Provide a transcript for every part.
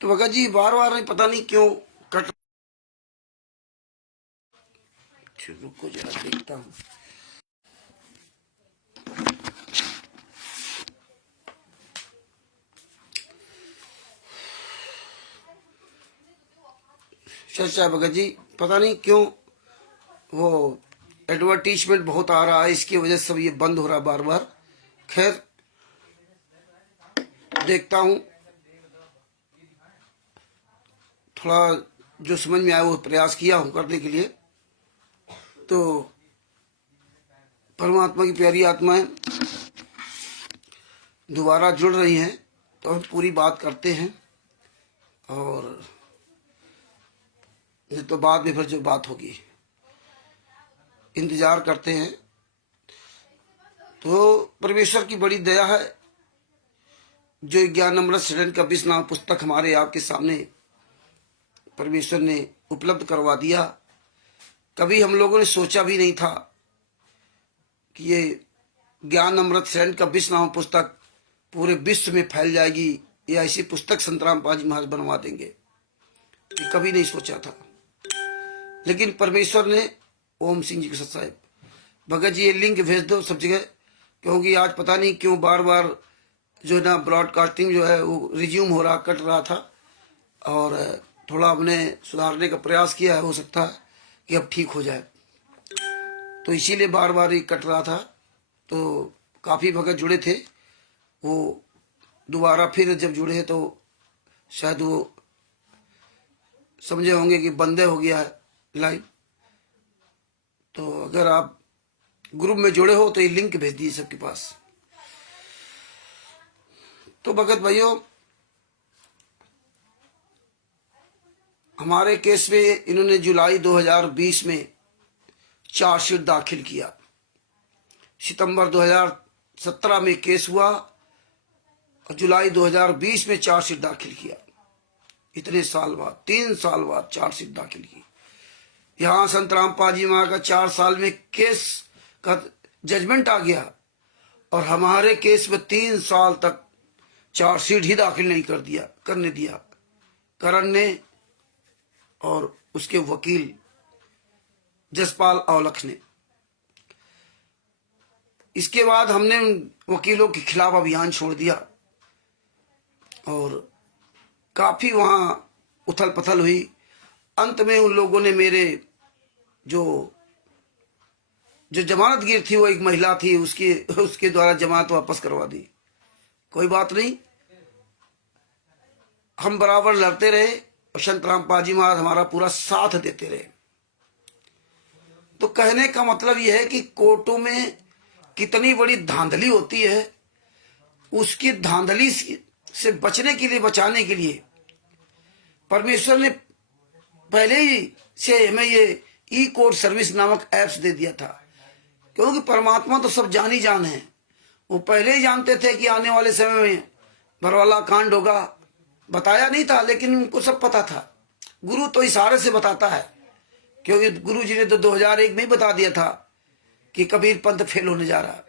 तो भगत जी बार बार पता नहीं क्यों कट। रुको जरा देखता हूँ। अच्छा भगत जी पता नहीं क्यों वो एडवर्टीजमेंट बहुत आ रहा है, इसकी वजह से सब ये बंद हो रहा है बार बार। खैर देखता हूँ, थोड़ा जो समझ में आया वो प्रयास किया हूँ करने के लिए। तो परमात्मा की प्यारी आत्माएं दोबारा जुड़ रही हैं तो हम पूरी बात करते हैं, और नहीं तो बाद में फिर जो बात होगी इंतजार करते हैं। तो परमेश्वर की बड़ी दया है जो ज्ञान अमृत सृजन का 20 नाम पुस्तक हमारे आपके सामने परमेश्वर ने उपलब्ध करवा दिया। कभी हम लोगों ने सोचा भी नहीं था कि ये ज्ञान अमृत सृजन का 20 नाम पुस्तक पूरे विश्व में फैल जाएगी, या ऐसी पुस्तक संत रामपाल जी महाराज बनवा देंगे, ये कभी नहीं सोचा था। लेकिन परमेश्वर ने, ओम सिंह जी के सत साहिब, भगत जी ये लिंक भेज दो सब जगह, क्योंकि आज पता नहीं क्यों बार बार जो है ना ब्रॉडकास्टिंग जो है वो रिज्यूम हो रहा, कट रहा था, और थोड़ा हमने सुधारने का प्रयास किया है, हो सकता है कि अब ठीक हो जाए, तो इसीलिए बार बार ये कट रहा था। तो काफ़ी भगत जुड़े थे, वो दोबारा फिर जब जुड़े हैं तो शायद वो समझे होंगे कि बंदे हो गया है लाइव। तो अगर आप ग्रुप में जुड़े हो तो ये लिंक भेज दीजिए सबके पास। तो भगत भाइयों, हमारे केस में इन्होंने जुलाई 2020 में चार्जशीट दाखिल किया। सितंबर 2017 में केस हुआ और जुलाई 2020 में चार्जशीट दाखिल किया। इतने साल बाद, 3 साल बाद चार्जशीट दाखिल की। यहाँ संत रामपाल जी महाराज का 4 साल में केस का जजमेंट आ गया, और हमारे केस में 3 साल तक चार्जशीट ही दाखिल नहीं करने दिया करण ने और उसके वकील जसपाल औलख ने। इसके बाद हमने उन वकीलों के खिलाफ अभियान छोड़ दिया, और काफी वहां उथल पथल हुई। अंत में उन लोगों ने मेरे जो जमानतगीर थी, वो एक महिला थी, उसके द्वारा जमानत वापस करवा दी। कोई बात नहीं, हम बराबर लड़ते रहे और संत रामपाल जी महाराज हमारा पूरा साथ देते रहे। तो कहने का मतलब यह है कि कोर्टों में कितनी बड़ी धांधली होती है, उसकी धांधली से बचने के लिए, बचाने के लिए परमेश्वर ने पहले ही से हमें ये ई कोर्ट सर्विस नामक ऐप्स दे दिया था। क्योंकि परमात्मा तो सब जान ही जान है, वो पहले ही जानते थे कि आने वाले समय में बरवाला कांड होगा। बताया नहीं था, लेकिन उनको सब पता था। गुरु तो इशारे से बताता है, क्योंकि गुरु जी ने तो 2001 में ही बता दिया था कि कबीर पंथ फेल होने जा रहा,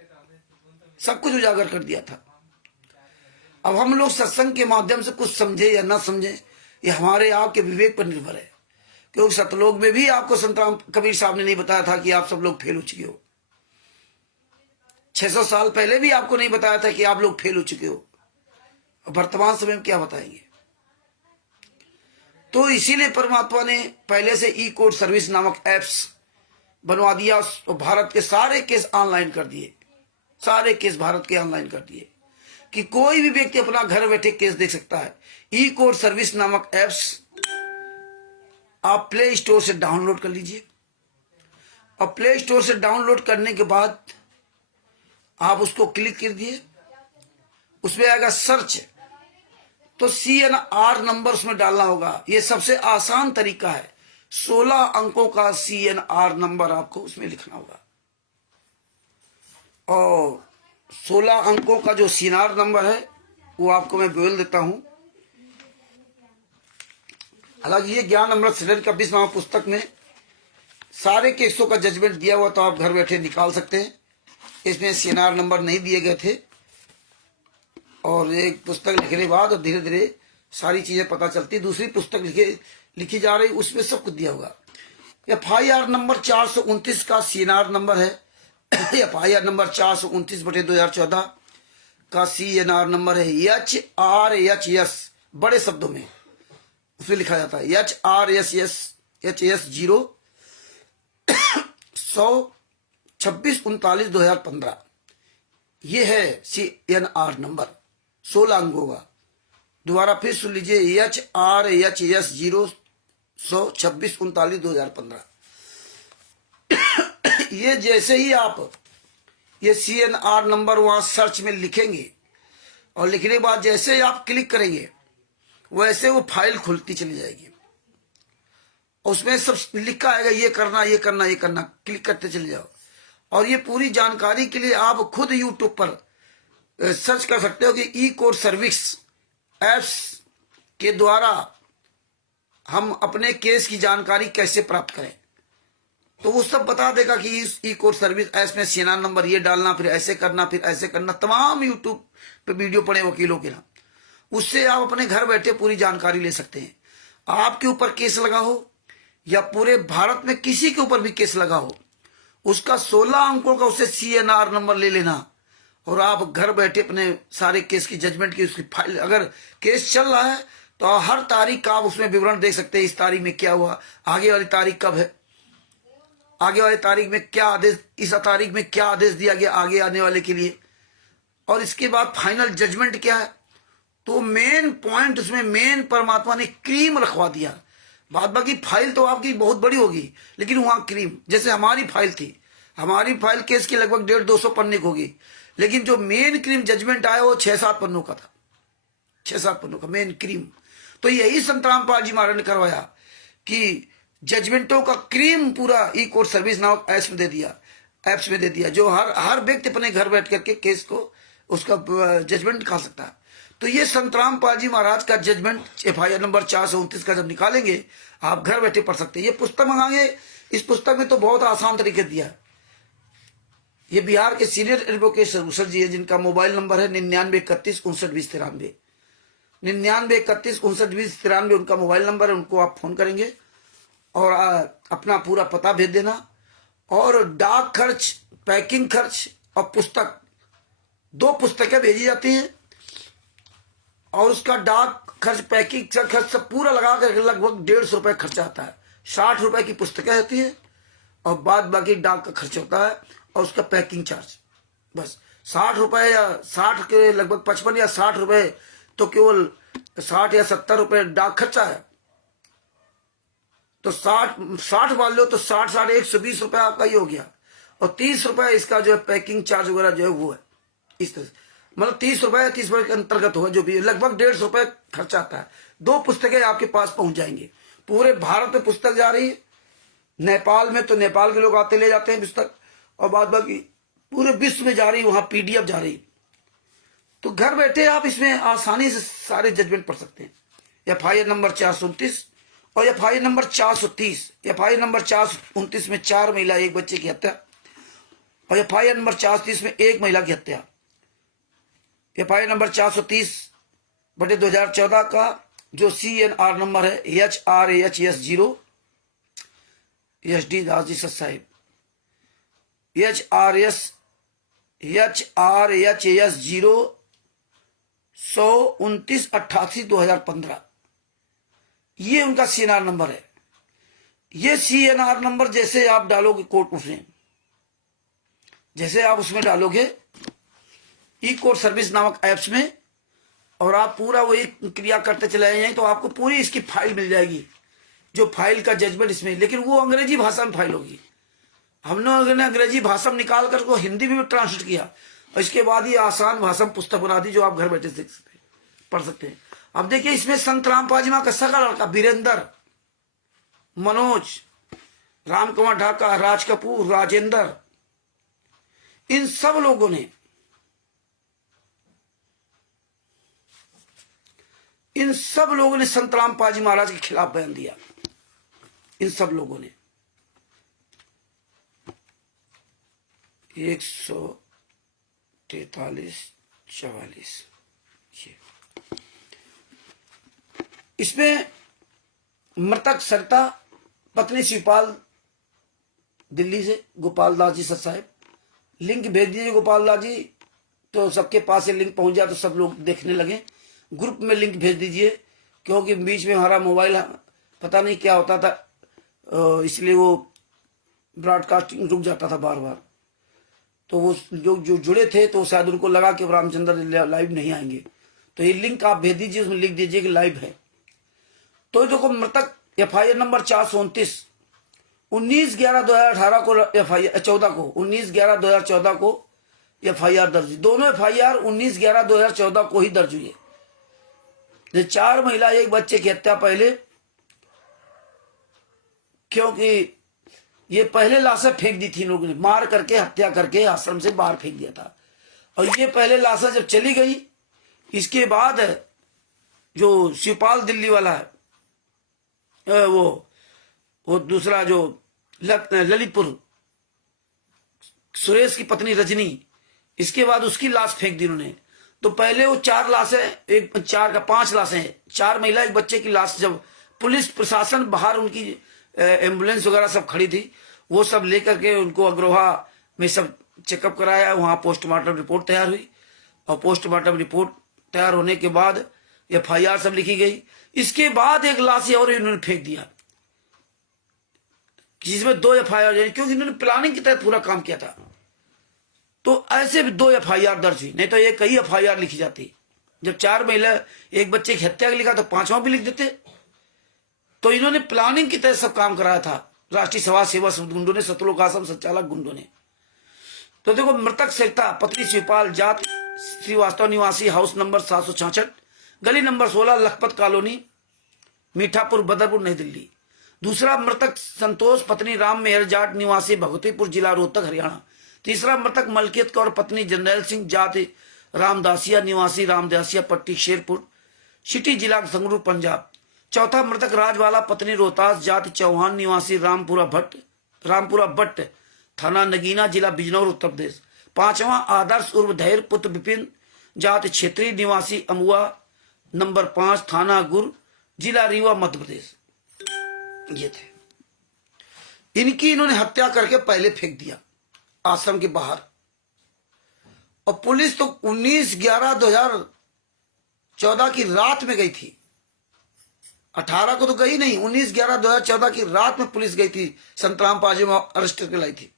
सब कुछ उजागर कर दिया था। अब हम लोग सत्संग के माध्यम से कुछ समझे या ना समझे, ये हमारे आपके विवेक पर निर्भर है। क्योंकि सतलोक में भी आपको संत राम कबीर साहब ने नहीं बताया था कि आप सब लोग फेल हो चुके हो। 600 साल पहले भी आपको नहीं बताया था कि आप लोग फेल हो चुके हो, और वर्तमान समय में क्या बताएंगे। तो इसीलिए परमात्मा ने पहले से ई कोर्ट सर्विस नामक एप्स बनवा दिया, और भारत के सारे केस ऑनलाइन कर दिए। सारे केस भारत के ऑनलाइन कर दिए कि कोई भी व्यक्ति अपना घर बैठे केस देख सकता है। ई कोर्ट सर्विस नामक एप्स आप प्ले स्टोर से डाउनलोड कर लीजिए, और प्ले स्टोर से डाउनलोड करने के बाद आप उसको क्लिक कर दिए, उसमें आएगा सर्च, तो CNR नंबर उसमें डालना होगा। ये सबसे आसान तरीका है। 16 अंकों का CNR नंबर आपको उसमें लिखना होगा, और 16 अंकों का जो CNR नंबर है वो आपको मैं बोल देता हूं। हालांकि ये ज्ञान अमृत सृजन का 20 नाम पुस्तक में सारे केसों का जजमेंट दिया हुआ, तो आप घर बैठे निकाल सकते हैं। इसमें CNR नंबर नहीं दिए गए थे, और एक पुस्तक लिखने के बाद धीरे धीरे सारी चीजें पता चलती। दूसरी पुस्तक लिखी जा रही, उसमें सब कुछ दिया होगा। FIR नंबर 429 का CNR नंबर है। FIR नंबर 429/2014 का CNR नंबर है HRHS, बड़े शब्दों में उसमें लिखा जाता है HRHS 0/100/26/39/2015। ये है CNR नंबर, 16 अंकों का। दोबारा फिर सुन लीजिए, HRHS 0/100/26/39/2015। ये जैसे ही आप ये CNR नंबर वहां सर्च में लिखेंगे और लिखने के बाद जैसे ही आप क्लिक करेंगे वैसे वो फाइल खुलती चली जाएगी। उसमें सब लिखा आएगा, ये करना ये करना ये करना, क्लिक करते चले जाओ। और ये पूरी जानकारी के लिए आप खुद यूट्यूब पर सर्च कर सकते हो कि ई-कोर्ट सर्विस एप्स के द्वारा हम अपने केस की जानकारी कैसे प्राप्त करें। तो वो सब बता देगा कि इस ई-कोर्ट सर्विस एप्स में CNR नंबर ये डालना, फिर ऐसे करना, फिर ऐसे करना। तमाम यूट्यूब पे वीडियो पड़े वकीलों के ना, उससे आप अपने घर बैठे पूरी जानकारी ले सकते हैं। आपके ऊपर केस लगा हो या पूरे भारत में किसी के ऊपर भी केस लगा हो, उसका 16 अंकों का उससे CNR नंबर ले लेना और आप घर बैठे अपने सारे केस की जजमेंट की उसकी फाइल, अगर केस चल रहा है तो हर तारीख का आप उसमें विवरण देख सकते हैं। इस तारीख में क्या हुआ, आगे वाली तारीख कब है, आगे वाली तारीख में क्या आदेश, इस तारीख में क्या आदेश दिया गया आगे आने वाले के लिए, और इसके बाद फाइनल जजमेंट क्या है। तो मेन पॉइंट उसमें, मेन परमात्मा ने क्रीम रखवा दिया। बाद बाकी फाइल तो आपकी बहुत बड़ी होगी, लेकिन वहां क्रीम, जैसे हमारी फाइल थी, हमारी फाइल केस की लगभग 150-200 पन्ने की होगी, लेकिन जो मेन क्रीम जजमेंट आया वो 6-7 पन्नों का था, 6-7 पन्नों का मेन क्रीम। तो यही संत रामपाल जी महाराज ने करवाया कि जजमेंटों का क्रीम पूरा ई-कोर्ट सर्विस नामक एप्स में दे दिया, जो हर व्यक्ति अपने घर बैठ करके केस को उसका जजमेंट निकाल सकता है। तो ये संत रामपाल जी महाराज का जजमेंट FIR नंबर 429 का जब निकालेंगे आप घर बैठे पढ़ सकते हैं। ये पुस्तक मंगाएंगे, इस पुस्तक में तो बहुत आसान तरीके दिया है। ये बिहार के सीनियर एडवोकेट सर जी है, जिनका मोबाइल नंबर है 9931592093, 9931592093 उनका मोबाइल नंबर है। उनको आप फोन करेंगे और अपना पूरा पता भेज देना, और डाक खर्च, पैकिंग खर्च और पुस्तक, 2 पुस्तकें भेजी जाती हैं, और उसका डाक खर्च, पैकिंग खर्च सब पूरा लगा कर लगभग 150 रुपए खर्चा आता है। 60 रुपए की पुस्तकें होती है और बाद बाकी डाक का खर्च होता है और उसका पैकिंग चार्ज बस 60 रुपए, या 60 के लगभग 55 या 60 रुपए, तो केवल 60 या 70 रुपए डाक खर्चा है। तो 60 मान लो तो 60 120 रुपए आपका ही हो गया, और 30 रुपए इसका जो है पैकिंग चार्ज वगैरह जो है वो है। इस तरह से मतलब 30 रुपए या 30 रुपए के अंतर्गत होगा, जो भी लगभग 150 रुपए खर्चा आता है। 2 पुस्तकें आपके पास पहुंच जाएंगे। पूरे भारत में पुस्तक जा रही है, नेपाल में तो नेपाल के लोग आते ले जाते हैं पुस्तक, और बाद बाकी पूरे विश्व में जा रही, वहां PDF जा रही। तो घर बैठे आप इसमें आसानी से सारे जजमेंट पढ़ सकते हैं। FIR नंबर 429 और FIR नंबर 430। FIR नंबर 429 में 4 महिला 1 बच्चे की हत्या, और FIR नंबर 430 में 1 महिला की हत्या। FIR नंबर 430/2014 का जो CNR नंबर है HRHS 0 SD Das ji Sahib, HRHS 0/129/88/2015, ये उनका CNR नंबर है। ये CNR नंबर जैसे आप डालोगे कोर्ट में, जैसे आप उसमें डालोगे ई-कोर्ट सर्विस नामक एप्स में, और आप पूरा वही क्रिया करते चले जाएंगे, तो आपको पूरी इसकी फाइल मिल जाएगी, जो फाइल का जजमेंट इसमें, लेकिन वो अंग्रेजी भाषा में फाइल होगी। हमने अंग्रेजी भाषा में निकाल कर उसको हिंदी में ट्रांसलेट किया, और इसके बाद ये आसान भाषा में पुस्तक बना दी, जो आप घर बैठे देख सकते हैं, पढ़ सकते हैं। अब देखिए इसमें संत रामपाल जी का सगा लड़का वीरेंद्र, मनोज, राम कुमार ढाका, राज कपूर, राजेंद्र, इन सब लोगों ने संत रामपाल जी महाराज के खिलाफ बयान दिया। इन सब लोगों ने 143-44, इसमें मृतक सरिता पत्नी शिवपाल दिल्ली से गोपाल दास जी सर साहब, लिंक भेज दीजिए गोपाल दास जी, तो सबके पास से लिंक पहुंच जाए तो सब लोग देखने लगे। ग्रुप में लिंक भेज दीजिए, क्योंकि बीच में हमारा मोबाइल पता नहीं क्या होता था, इसलिए वो ब्रॉडकास्टिंग रुक जाता था बार बार। तो वो लोग जो जुड़े थे तो शायद उनको लगा कि रामचंद्र लाइव नहीं आएंगे, तो ये लिंक आप भेज दीजिए, उसमें लिख दीजिए कि लाइव है। तो देखो मृतक FIR नंबर 429 19/11/2018 को FIR 14 को 19/11/2014 को FIR दर्ज हुई। दोनों FIR 19/11/2014 को ही दर्ज हुई है। 4 महिला 1 बच्चे की हत्या पहले, क्योंकि ये पहले लाशें फेंक दी थी लोगों ने, मार करके हत्या करके आश्रम से बाहर फेंक दिया था। और ये पहले लाशें जब चली गई, इसके बाद जो शिवपाल दिल्ली वाला है, वो दूसरा जो ललितपुर सुरेश की पत्नी रजनी, इसके बाद उसकी लाश फेंक दी उन्होंने। तो पहले वो 4 लाशें, 5 लाशें, 4 महिला 1 बच्चे की लाश, जब पुलिस प्रशासन बाहर, उनकी एम्बुलेंस वगैरह सब खड़ी थी, वो सब लेकर के उनको अग्रोहा में सब चेकअप कराया। वहां पोस्टमार्टम रिपोर्ट तैयार हुई, और पोस्टमार्टम रिपोर्ट तैयार होने के बाद FIR सब लिखी गई। इसके बाद एक लाश और इन्होंने फेंक दिया, जिसमें 2 FIR, क्योंकि इन्होंने प्लानिंग के तहत पूरा काम किया था। तो ऐसे भी 2 FIR दर्ज हुई, नहीं तो ये कई FIR लिखी जाती। जब 4 महिला 1 बच्चे की हत्या का लिखा तो 5वां भी लिख देते। तो इन्होंने प्लानिंग के तहत सब काम कराया था, राष्ट्रीय समाज सेवा गुंडों ने, सतलोक आश्रम संचालक गुंडों ने। तो देखो मृतक सरिता पत्नी शिवपाल, जात श्रीवास्तव, निवासी हाउस नंबर 766, गली नंबर 16, लखपत कॉलोनी, मीठापुर, बदरपुर, नई दिल्ली। दूसरा मृतक संतोष पत्नी राम मेहर जाट, निवासी भगवतीपुर जिला रोहतक हरियाणा। तीसरा मृतक मलकियत कौर पत्नी जनरल सिंह जात रामदासिया, निवासी रामदासिया पट्टी, शेरपुर सिटी, जिला संगरूर, पंजाब। चौथा मृतक राजवाला पत्नी रोहतास, जात चौहान, निवासी रामपुरा भट्ट, थाना नगीना, जिला बिजनौर, उत्तर प्रदेश। 5वां आदर्श उर्फ धैर्य पुत्र विपिन, जात क्षेत्रीय, निवासी अमुआ नंबर 5, थाना गुर, जिला रीवा, मध्य प्रदेश। ये थे इनकी, इन्होंने हत्या करके पहले फेंक दिया आश्रम के बाहर। और पुलिस तो 19/11/2014 की रात में गई थी, 18 को तो गई नहीं, 19/11/2014 की रात में पुलिस गई थी, संतराम पाजी में अरेस्ट करके लाई थी।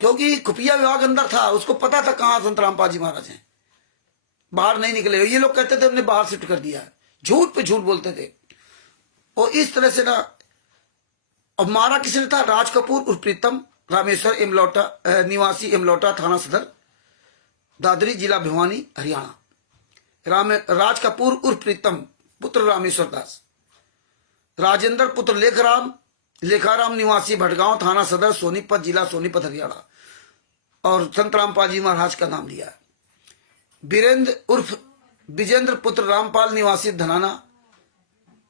क्योंकि खुफिया विभाग अंदर था, उसको पता था कहां संतराम पाजी महाराज हैं, बाहर नहीं निकले। ये लोग कहते थे हमने बाहर शिफ्ट कर दिया है, झूठ पे झूठ बोलते थे। और इस तरह से ना, अब मारा किसने था? राज कपूर उर्फ प्रीतम, रामेश्वर इमलौटा, निवासी इमलौटा, थाना सदर, दादरी, जिला भिवानी, हरियाणा। राज कपूर उर्फ प्रीतम पुत्र रामेश्वर दास, राजेंद्र पुत्र लेखाराम, निवासी भटगांव, थाना सदर, सोनीपत, जिला सोनीपत, हरियाणा। और संतराम पाजी महाराज का नाम लिया है। वीरेंद्र उर्फ विजेंद्र पुत्र रामपाल, निवासी धनाना,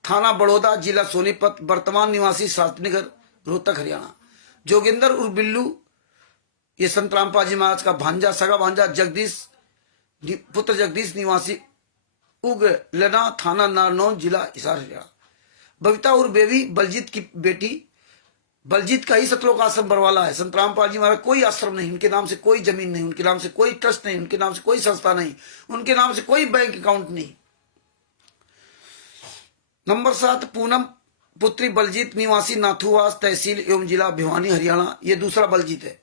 थाना बड़ौदा, जिला सोनीपत, वर्तमान निवासी शास्त्रीनगर, रोहतक, हरियाणा। जोगिंदर उर्फ बिल्लू, ये संतराम पाजी महाराज का भांजा, सगा भांजा, पुत्र जगदीश, निवासी उगलना, थाना नारनौल, जिला हिसार, हरियाणा। बबीता उर्फ बेबी, बलजीत की बेटी, बलजीत का ही सतलोक आश्रम बरवाला है। संतराम पाजी महाराज कोई आश्रम नहीं, उनके नाम से कोई जमीन नहीं, उनके नाम से कोई ट्रस्ट नहीं, उनके नाम से कोई संस्था नहीं, उनके नाम से कोई बैंक अकाउंट नहीं। नंबर 7 पूनम पुत्री बलजीत, निवासी नाथुवास, तहसील एवं जिला भिवानी, हरियाणा। ये दूसरा बलजीत है।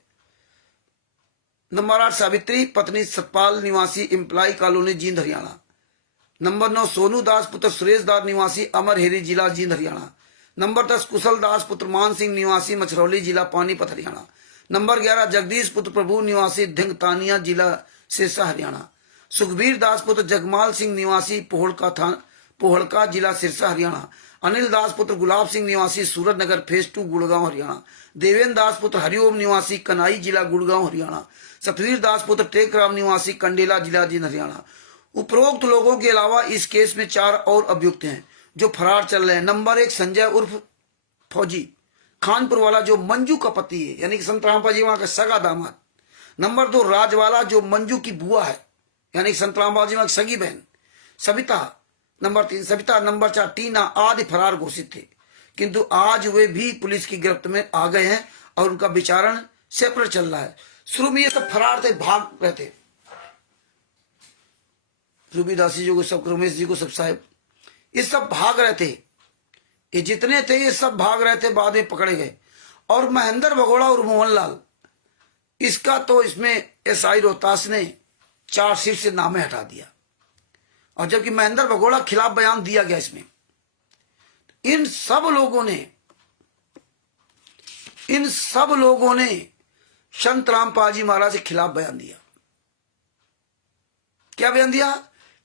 नंबर 8 सावित्री पत्नी सतपाल, निवासी employee colony, Jind, Haryana. Number 9 Sonu Das पुत्र सुरेश दास, निवासी अमरहेरी, जिला जींद, हरियाणा। नंबर 10 कुशल दास पुत्र मान सिंह, निवासी मछरौली, जिला पानीपत, हरियाणा। नंबर 11 जगदीश पुत्र प्रभु, निवासी धिंगतानिया, जिला सिरसा, हरियाणा। सुखबीर दास पुत्र जगमाल सिंह, निवासी पोहड़का, जिला सिरसा, हरियाणा। अनिल दास पुत्र गुलाब सिंह, निवासी सूरत नगर, फेज 2, गुड़गांव, हरियाणा। देवेंद्र दास पुत्र हरिओम, निवासी कनाई, जिला गुड़गांव, हरियाणा। सतवीर दास पुत्र टेकराम, निवासी कंडेला, जिला जींद, हरियाणा। उपरोक्त लोगों के अलावा इस केस में 4 और अभियुक्त हैं जो फरार चल रहे हैं। नंबर 1 संजय उर्फ फौजी, खानपुर वाला, जो मंजू का पति है, यानी कि संतराम पाजी वहां का सगा दामाद। नंबर 2 राजवाला, जो मंजू की बुआ है, यानी कि संतराम पाजी वहां की सगी बहन। सविता नंबर 3, सविता नंबर 4, टीना आदि फरार घोषित थे, किंतु आज वे भी पुलिस की गिरफ्त में आ गए हैं और उनका विचारण सेपरेट चल रहा है। शुरू में ये सब फरार थे, भाग रहे थे, रूबीदासी जी को सब, रमेश जी को सब साहब, ये सब भाग रहे थे, ये जितने थे ये सब भाग रहे थे, बाद में पकड़े गए। और महेंद्र भगोड़ा और मोहनलाल, इसका तो इसमें एसआई रोहतास ने चार्जशीट से नामे हटा दिया, और जबकि महेंद्र भगोड़ा खिलाफ बयान दिया गया इसमें। इन सब लोगों ने संत रामपाल महाराज के खिलाफ बयान दिया। क्या बयान दिया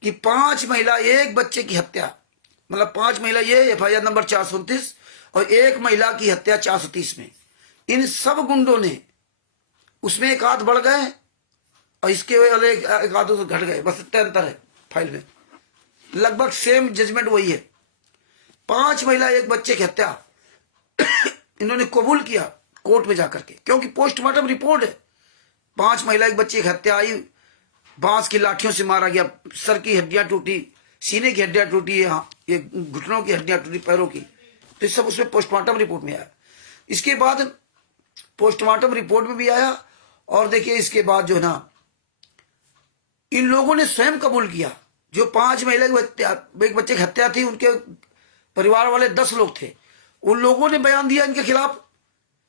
कि 5 महिला 1 बच्चे की हत्या, मतलब 5 महिला, ये एफआईआर नंबर 429, और 1 महिला की हत्या 430 में। इन सब गुंडों ने, उसमें एक आध बढ़ गए और इसके एक आधों से घट गए, बस इतना अंतर है फाइल में, लगभग सेम जजमेंट वही है। 5 महिला 1 बच्चे की हत्या इन्होंने कबूल किया कोर्ट में जाकर के, क्योंकि पोस्टमार्टम रिपोर्ट है। 5 महिला 1 बच्चे की हत्या आई, बांस की लाठियों से मारा गया, सर की हड्डियां टूटी, सीने की हड्डियां टूटी, ये घुटनों की हड्डियां टूटी, पैरों की, तो सब उसमें पोस्टमार्टम रिपोर्ट में आया। इसके बाद पोस्टमार्टम रिपोर्ट में भी आया, और देखिए इसके बाद जो है ना, इन लोगों ने स्वयं कबूल किया। जो 5 महिला की 1 बच्चे की हत्या थी, उनके परिवार वाले 10 लोग थे, उन लोगों ने बयान दिया इनके खिलाफ।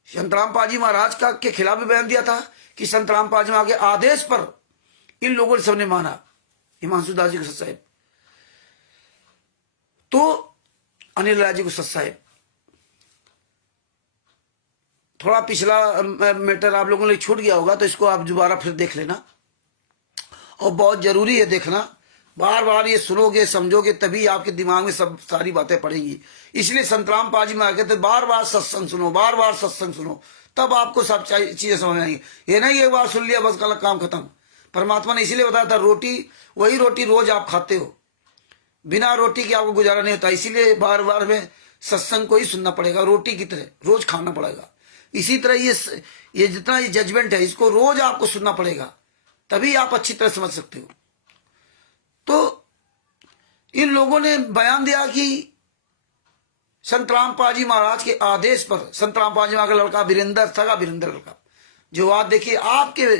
संत रामपाल जी महाराज का के खिलाफ भी बयान दिया था कि संत रामपाल जी महाराज के आदेश पर इन लोगों ने सबने माना, हिमांशु दास जी को सच साहेब, तो अनिल राय जी को सच साहेब। थोड़ा पिछला मैटर आप लोगों ने छूट गया होगा, तो इसको आप दोबारा फिर देख लेना, और बहुत जरूरी है देखना। बार बार ये सुनोगे समझोगे तभी आपके दिमाग में सब सारी बातें पड़ेंगी। इसलिए संत रामपाल जी महाराज कहते बार बार सत्संग सुनो, बार बार सत्संग सुनो, तब आपको सब चीजें समझ आएंगी। ये नहीं एक बार सुन लिया बस गलत काम खत्म। परमात्मा ने इसीलिए बताया था, रोटी वही रोटी रोज आप खाते हो, बिना रोटी के आपको गुजारा नहीं होता, इसीलिए बार बार में सत्संग को ही सुनना पड़ेगा, रोटी की तरह रोज खाना पड़ेगा। इसी तरह ये जितना ये जजमेंट है, इसको रोज आपको सुनना पड़ेगा, तभी आप अच्छी तरह समझ सकते हो। तो इन लोगों ने बयान दिया कि संत रामपाल जी महाराज के आदेश पर, संत रामपाल जी महाराज का लड़का वीरेंद्र, सगा वीरेंद्र लड़का, जो आज देखिए आपके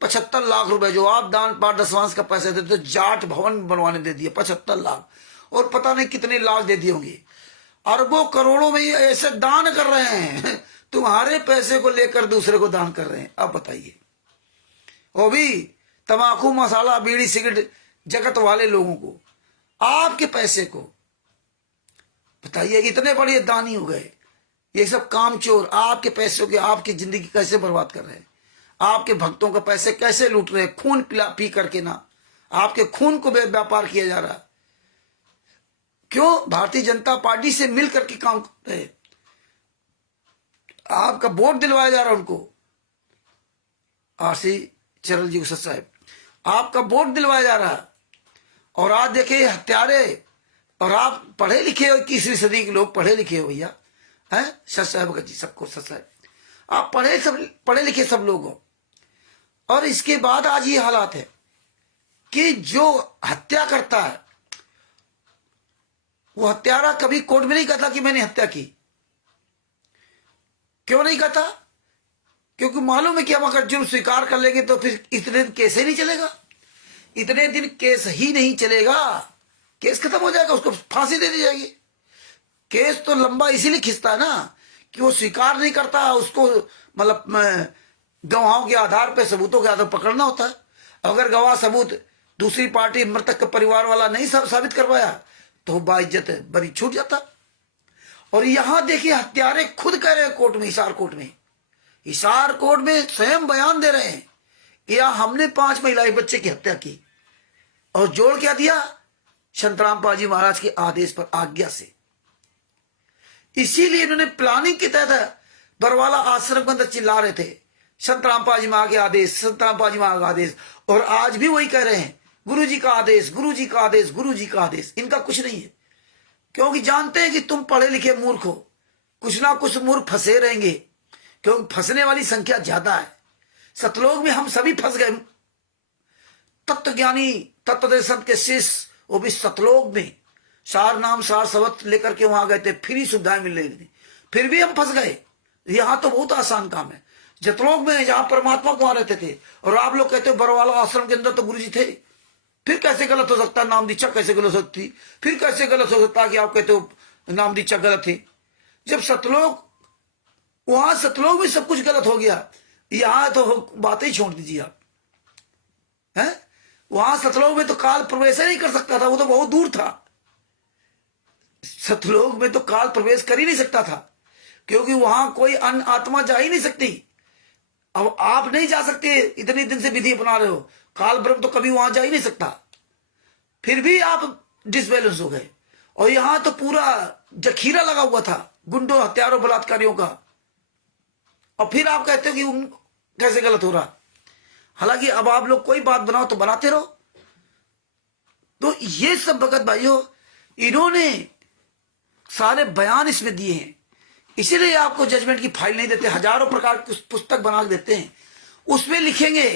75 लाख रुपए जो आप दान पाठ दशवांश का पैसा देते, तो जाट भवन बनवाने दे दिए 75 लाख, और पता नहीं कितने लाख दे दिए होंगे, अरबों करोड़ों में ये ऐसे दान कर रहे हैं। तुम्हारे पैसे को लेकर दूसरे को दान कर रहे हैं। अब बताइए, वो भी तंबाकू मसाला बीड़ी सिगरेट जगत वाले लोगों को, आपके पैसे को, बताइए इतने बड़े दानी हो गए। ये सब कामचोर आपके पैसों के, आपकी जिंदगी कैसे बर्बाद कर रहे हैं, आपके भक्तों का पैसे कैसे लूट रहे हैं, खून पिला पी करके ना, आपके खून को व्यापार किया जा रहा। क्यों? भारतीय जनता पार्टी से मिल करके काम कर रहे हैं, आपका वोट दिलवाया जा रहा है उनको, आरसी चरण जी को सच साहब, आपका वोट दिलवाया जा रहा है। और आज देखिए हत्यारे, और आप पढ़े लिखे हो, 21वीं सदी के लोग पढ़े लिखे हो भैया, हैं सच साहब जी, सबको सच साहब, आप पढ़े लिखे सब लोग हो। और इसके बाद आज ये हालात है कि जो हत्या करता है, वो हत्यारा कभी कोर्ट में नहीं कहता कि मैंने हत्या की। क्यों नहीं कहता? क्योंकि मालूम है कि हम अगर जुर्म स्वीकार कर लेंगे तो फिर इतने दिन केस ही नहीं चलेगा, इतने दिन केस ही नहीं चलेगा, केस खत्म हो जाएगा, उसको फांसी दे दी जाएगी। केस तो लंबा इसीलिए खिंचता है ना कि वो स्वीकार नहीं करता, उसको मतलब गवाहों के आधार पे, सबूतों के आधार पकड़ना होता है। अगर गवाह सबूत दूसरी पार्टी, मृतक का परिवार वाला नहीं साबित कर पाया तो बाइज्जत बरी छूट जाता। और यहां देखिए हत्यारे खुद कह रहे हैं कोर्ट में, हिसार कोर्ट में स्वयं बयान दे रहे हैं कि हमने 5 महिला बच्चे की हत्या की, और जोड़ क्या दिया? संत रामपाल जी महाराज के आदेश पर, आज्ञा से। इसीलिए इन्होंने प्लानिंग के तहत बरवाला आश्रम के अंदर चिल्ला रहे थे, संत रामपाल जी महाराज के आदेश, संत रामपाल जी महाराज का आदेश। और आज भी वही कह रहे हैं, गुरु जी का आदेश, गुरु जी का आदेश, गुरु जी का आदेश। इनका कुछ नहीं है, क्योंकि जानते हैं कि तुम पढ़े लिखे मूर्ख हो, कुछ ना कुछ मूर्ख फंसे रहेंगे, क्योंकि फंसने वाली संख्या ज्यादा है। सतलोक में हम सभी फंस गए, तत्वज्ञानी तत्वदर्शी संत के शिष्य वो भी सतलोक में। सार नाम सार शब्द लेकर के वहां गए थे, फ्री सुविधाएं मिल रही थी, फिर भी हम फंस गए। यहाँ तो बहुत आसान काम है, जतलोक में जहां परमात्मा कुमार रहते थे, और आप लोग कहते हो बरवाला आश्रम के अंदर तो गुरु जी थे। फिर कैसे गलत हो सकता, नाम दीक्षा कैसे गलत हो सकती, फिर कैसे गलत हो सकता कि आप कहते हो नाम दीक्षा गलत थी, जब सतलोक, वहां सतलोक में सब कुछ गलत हो गया, यहां तो बातें ही छोड़ दीजिए आप। है वहां सतलोक में तो काल प्रवेश ही नहीं कर सकता था, वो तो बहुत दूर था। सतलोक में तो काल प्रवेश कर ही नहीं सकता था, क्योंकि वहां कोई अन्य आत्मा जा ही नहीं सकती। अब आप नहीं जा सकते, इतने दिन से विधि अपना रहे हो, काल ब्रह्म तो कभी वहां जा ही नहीं सकता, फिर भी आप डिसबैलेंस हो गए। और यहां तो पूरा जखीरा लगा हुआ था गुंडों, हत्यारों, बलात्कारियों का, और फिर आप कहते हो कि कैसे गलत हो रहा। हालांकि अब आप लोग कोई बात बनाओ तो बनाते रहो। तो ये सब भगत भाइयों, इन्होंने सारे बयान इसमें दिए हैं, इसीलिए आपको जजमेंट की फाइल नहीं देते, हजारों प्रकार की पुस्तक बना देते हैं, उसमें लिखेंगे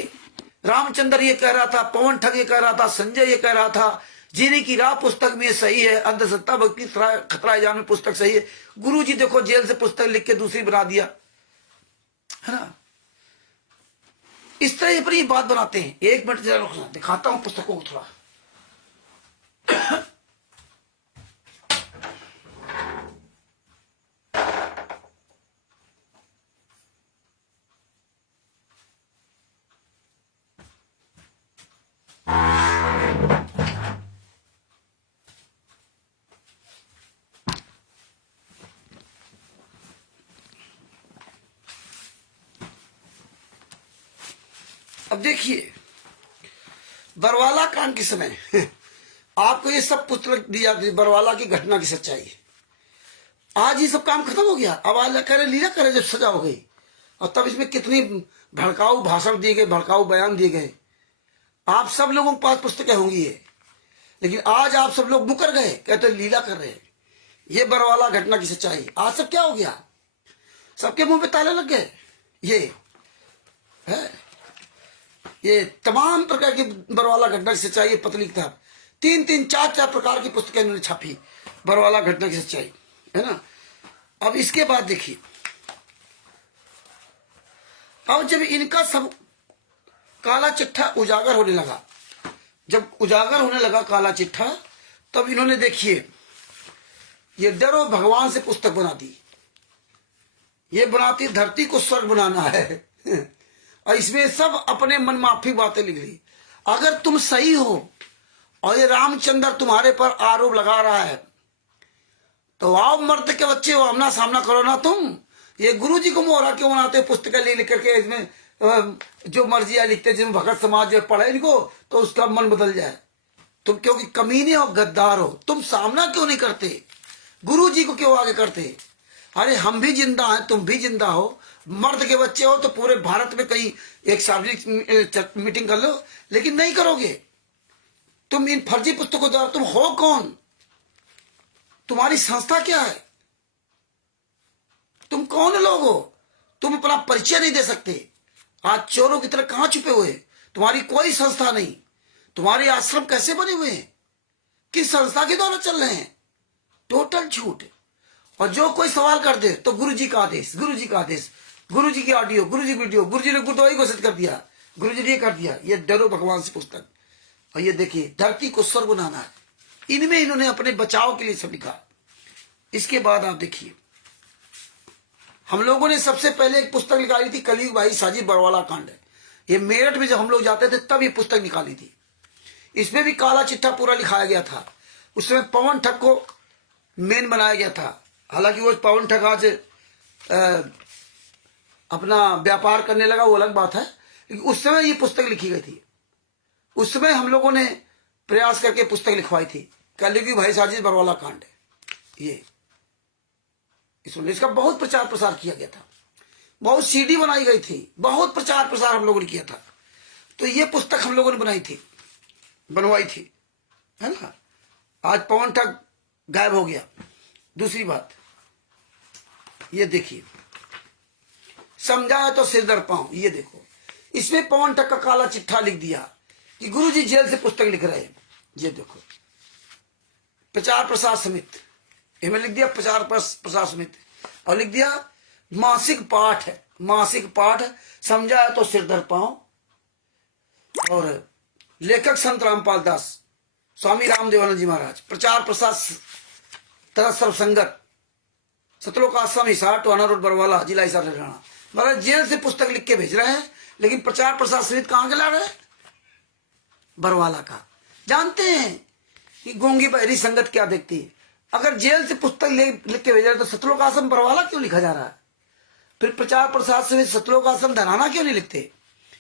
रामचंद्र ये कह रहा था, पवन ठग ये कह रहा था, संजय ये कह रहा था, जीने की राह पुस्तक में सही है, अंधश्रद्धा भक्ति खतरा जान में पुस्तक सही है। गुरु जी देखो जेल से पुस्तक लिख के दूसरी बना दिया, है ना। इस तरह पर ये बात बनाते हैं। एक मिनट जरा रुकना, दिखाता हूं पुस्तकों को थोड़ा। अब देखिए, बरवाला कांड के समय आपको ये सब पुस्तक दी जाती है, बरवाला की घटना की सच्चाई। आज ये सब काम खत्म हो गया, अब आज करे लीला करे जब सजा हो गई, और तब इसमें कितनी भड़काऊ भाषण दिए गए, भड़काऊ बयान दिए गए। आप सब लोगों के पास पुस्तकें होंगी ये, लेकिन आज आप सब लोग मुकर गए, कहते लीला कर रहे हैं। ये बरवाला घटना की सच्चाई। आज सब क्या हो गया, सबके मुंह पे ताले लग गए। ये है, ये तमाम प्रकार की बरवाला घटना की सच्चाई, पतली किताब, 3-3, 4-4 प्रकार की पुस्तकें इन्होंने छापी, बरवाला घटना की सच्चाई, है ना। अब इसके बाद देखिए, अब जब इनका सब काला चिट्ठा उजागर होने लगा, जब उजागर होने लगा काला चिट्ठा, तब इन्होंने देखिए ये डरो भगवान से पुस्तक बना दी। ये बनाती धरती को स्वर्ग बनाना है और इसमें सब अपने मन माफी बातें लिख ली। अगर तुम सही हो और ये रामचंद्र तुम्हारे पर आरोप लगा रहा है, तो आओ मर्द के बच्चे हो, आमना सामना करो ना तुम। ये गुरु जी को मोहरा क्यों बनाते, पुस्तकें लिख करके इसमें जो मर्जी है लिखते, जिसमें भगत समाज जो पढ़े इनको तो उसका मन बदल जाए। तुम क्योंकि कमीने हो, गद्दार हो, तुम सामना क्यों नहीं करते, गुरु जी को क्यों आगे करते। अरे हम भी जिंदा हैं, तुम भी जिंदा हो, मर्द के बच्चे हो, तो पूरे भारत में कहीं एक सार्वजनिक मीटिंग कर लो, लेकिन नहीं करोगे। तुम इन फर्जी पुस्तकों द्वारा, तुम हो कौन, तुम्हारी संस्था क्या है, तुम कौन लोग हो, तुम अपना परिचय नहीं दे सकते। आज चोरों की तरह कहां छुपे हुए, तुम्हारी कोई संस्था नहीं, तुम्हारे आश्रम कैसे बने हुए हैं, किस संस्था के द्वारा चल रहे हैं, टोटल झूठ। और जो कोई सवाल कर दे तो गुरु जी का आदेश, गुरु जी का आदेश, गुरु जी की ऑडियो, गुरु जी की वीडियो, गुरु जी ने गुरुद्वारा घोषित कर दिया, गुरु जी ने कर दिया। ये डरो भगवान से पुस्तक, और ये देखिए धरती को स्वर्ग बनाना है, इनमें इन्होंने अपने बचाव के लिए सब लिखा। इसके बाद आप देखिए, हम लोगों ने सबसे पहले एक पुस्तक निकाली थी, कलयुग भाई साजी बरवाला कांड। ये मेरठ में जब हम लोग जाते थे तब ये पुस्तक निकाली थी। इसमें भी काला चिट्ठा पूरा लिखाया गया था। उसमें पवन ठग को मेन बनाया गया था। हालांकि वो पवन ठग आज अपना व्यापार करने लगा, वो अलग बात है, लेकिन उस समय ये पुस्तक लिखी गई थी। उस समय हम लोगों ने प्रयास करके पुस्तक लिखवाई थी, कलयुगी भाई साजिश बरवाला कांड। ये इसका बहुत प्रचार प्रसार किया गया था, बहुत सीडी बनाई गई थी, बहुत प्रचार प्रसार हम लोगों ने किया था। तो ये पुस्तक हम लोगों ने बनवाई थी, है ना। आज पवन ठग गायब हो गया। दूसरी बात ये देखिए, समझाया तो सिर दर पाऊं। ये देखो, इसमें पवन ठग का काला चिट्ठा लिख दिया कि गुरुजी जेल से पुस्तक लिख रहे हैं। ये देखो, प्रचार प्रसार समिति, इनमें लिख दिया प्रचार प्रसार समिति, और लिख दिया मासिक पाठ है, मासिक पाठ समझा है तो सिर धर पाओ। और लेखक संत रामपाल दास, स्वामी रामदेवानंद जी महाराज, प्रचार प्रसार तथा सर्वसंगत, सतलोक आश्रम हिसार, टोहाना रोड, बरवाला, जिला हिसार, हरियाणा। महाराज जेल से पुस्तक लिख के भेज रहे हैं, लेकिन प्रचार प्रसार समिति कहाँ के ला रहे हैं? बरवाला का। जानते हैं कि गूंगी बहरी संगत क्या देखती है? अगर जेल से पुस्तक लिख के भेज रहे हैं तो सतलोक आश्रम बरवाला क्यों लिखा जा रहा है? फिर प्रचार प्रसार समिति सतलोक आश्रम धनाना क्यों नहीं लिखते?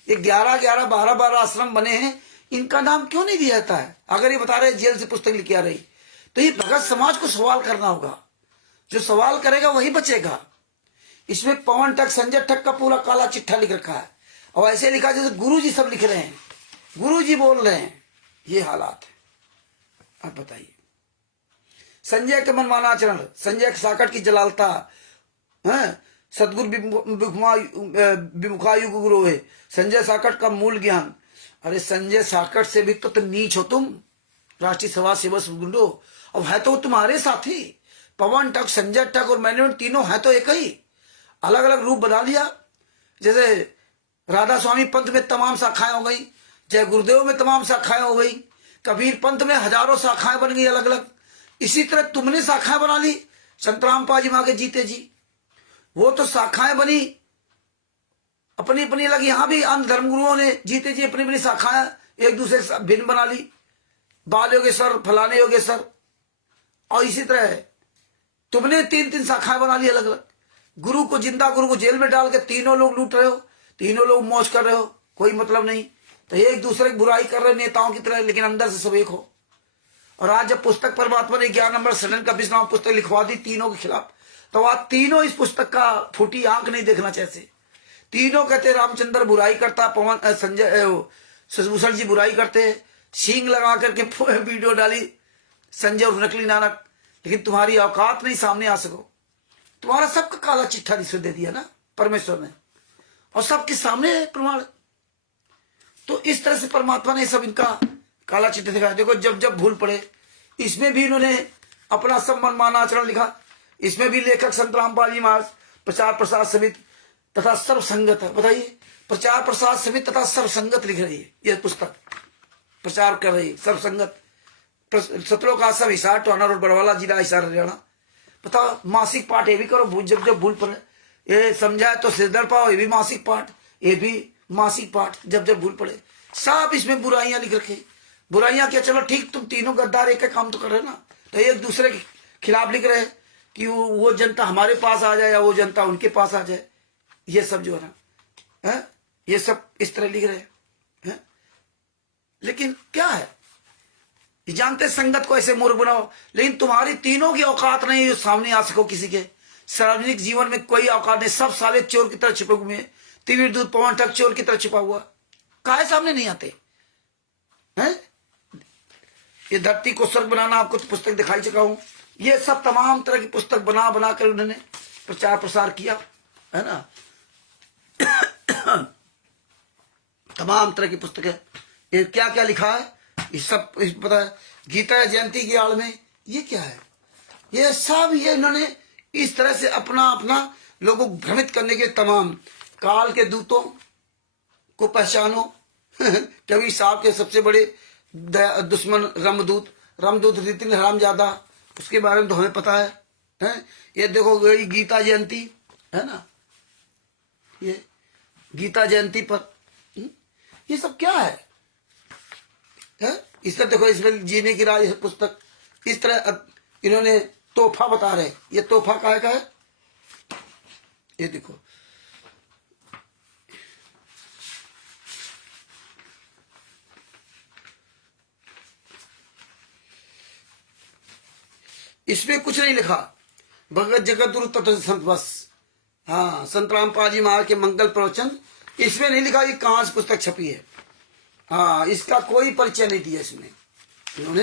ये 11-11, 12-12 आश्रम बने हैं, इनका नाम क्यों नहीं दिया जाता है? अगर ये बता रहे जेल से पुस्तक लिख के आ रही, तो ये भगत समाज को सवाल करना होगा। जो सवाल करेगा वही बचेगा। इसमें पवन ठग, संजय ठग का पूरा काला चिट्ठा लिख रखा है, और ऐसे लिखा जैसे गुरु जी सब लिख रहे हैं, गुरु जी बोल रहे हैं। ये हालात है। अब बताइए, संजय के मनमाना आचरण, संजय साकट की जलालता है, सदगुरु विमुखायु गुरु है, संजय साकट का मूल ज्ञान। अरे संजय साकट से भी तो नीच हो तुम, राष्ट्रीय सभा सेवा गुंडो। अब है तो तुम्हारे साथी पवन ठग, संजय ठग और मैनेजमेंट, तीनों है तो एक ही, अलग अलग रूप बना लिया। जैसे राधा स्वामी पंथ में तमाम शाखाएं हो गई, जय गुरुदेव में तमाम शाखाएं हो गई, कबीर पंथ में हजारों शाखाएं बन गई अलग अलग। इसी तरह तुमने शाखाएं बना ली, संत रामपाल जी मांगे जीते जी, वो तो शाखाएं बनी अपनी अपनी अलग। यहां भी अन्य धर्मगुरुओं ने जीते जी अपनी अपनी शाखाएं एक दूसरे से भिन्न बना ली, बाल योगेश्वर, फलाने योगेश्वर। और इसी तरह तुमने 3-3 शाखाएं बना ली अलग अलग। गुरु को, जिंदा गुरु को जेल में डाल के तीनों लोग लूट रहे हो, तीनों लोग मौज कर रहे हो, कोई मतलब नहीं। तो एक दूसरे की बुराई कर रहे नेताओं की तरह, लेकिन अंदर से सब एक हो। और आज जब पुस्तक परमात्मा ने 11 नंबर सडन का 20 पुस्तक लिखवा दी तीनों के खिलाफ, तो आज तीनों इस पुस्तक का फूटी आंख नहीं देखना चाहते। तीनों कहते रामचंद्र बुराई करता, पवन संजय शशिभूषण जी बुराई करते, सींग लगा करके वीडियो डाली संजय और नकली नानक, लेकिन तुम्हारी औकात नहीं सामने आ सको। तुम्हारा सबका काला चिट्ठा रिश्वत दे दिया ना परमेश्वर ने, और सबके सामने है प्रमाण। तो इस तरह से परमात्मा ने सब इनका काला चिट्ठा दिखाया। देखो जब जब भूल पड़े, इसमें भी इन्होंने अपना सब मनमाना आचरण लिखा। इसमें भी लेखक संत रामपाल जी महाराज, प्रचार प्रसार समिति तथा सर्वसंगत है। बताइए, प्रचार प्रसार समिति तथा सर्वसंगत लिख रही है यह पुस्तक, प्रचार कर रही है सर्वसंगत। सतलोक आश्रम हिसार, टोहाना रोड, बरवाला, जिला हिसार, हरियाणा। बताओ, मासिक पाठ ये भी करो जब जब भूल पड़े। ये समझाए तो सिर दर पाओ, ये भी मासिक पाठ, ये भी मासिक पाठ जब जब भूल पड़े। सब इसमें बुराइयां लिख रखी। बुराइयां क्या, चलो ठीक, तुम तीनों गद्दार एक काम तो कर रहे ना, तो एक दूसरे के खिलाफ लिख रहे हैं कि वो जनता हमारे पास आ जाए या वो जनता उनके पास आ जाए। ये सब जो है ना, ये सब इस तरह लिख रहे हैं। लेकिन क्या है, ये जानते संगत को ऐसे मूर्ख बनाओ, लेकिन तुम्हारी तीनों की औकात नहीं जो सामने आ सको किसी के। सार्वजनिक जीवन में कोई औकात नहीं, सब साले चोर की तरह छिपे हुए हैं। तिवीर दूध, पवन ठग चोर की तरह छिपा हुआ, काहे सामने नहीं आते हैं? ये धरती को स्वर्ग बनाना, आपको तो पुस्तक दिखाई चुका हूं। ये सब तमाम तरह की पुस्तक बना बना कर उन्होंने प्रचार प्रसार किया है ना। तमाम तरह की पुस्तक है। ये क्या क्या लिखा है, ये सब पता है। गीता जयंती की आड़ में ये क्या है, ये सब ये इन्होंने इस तरह से अपना अपना लोगों को भ्रमित करने के तमाम काल के दूतों को पहचानो। कभी साहब के सबसे बड़े दुश्मन रामदूत रीतिन हरामजादा, उसके बारे में तो हमें पता है? ये देखो गई गीता जयंती है ना, ये गीता जयंती पर ये सब क्या है? इस तरह देखो, इसमें जीने की राह पुस्तक इस तरह इन्होंने तोहफा बता रहे। ये तोहफा काहे का है, ये देखो, इसमें कुछ नहीं लिखा। भगत जगत गुरु तत्व संत बस, हाँ, संत रामपाल जी महाराज के मंगल प्रवचन, इसमें नहीं लिखा कि कहां से पुस्तक छपी है। हाँ, इसका कोई परिचय नहीं दिया इसमें इन्होंने।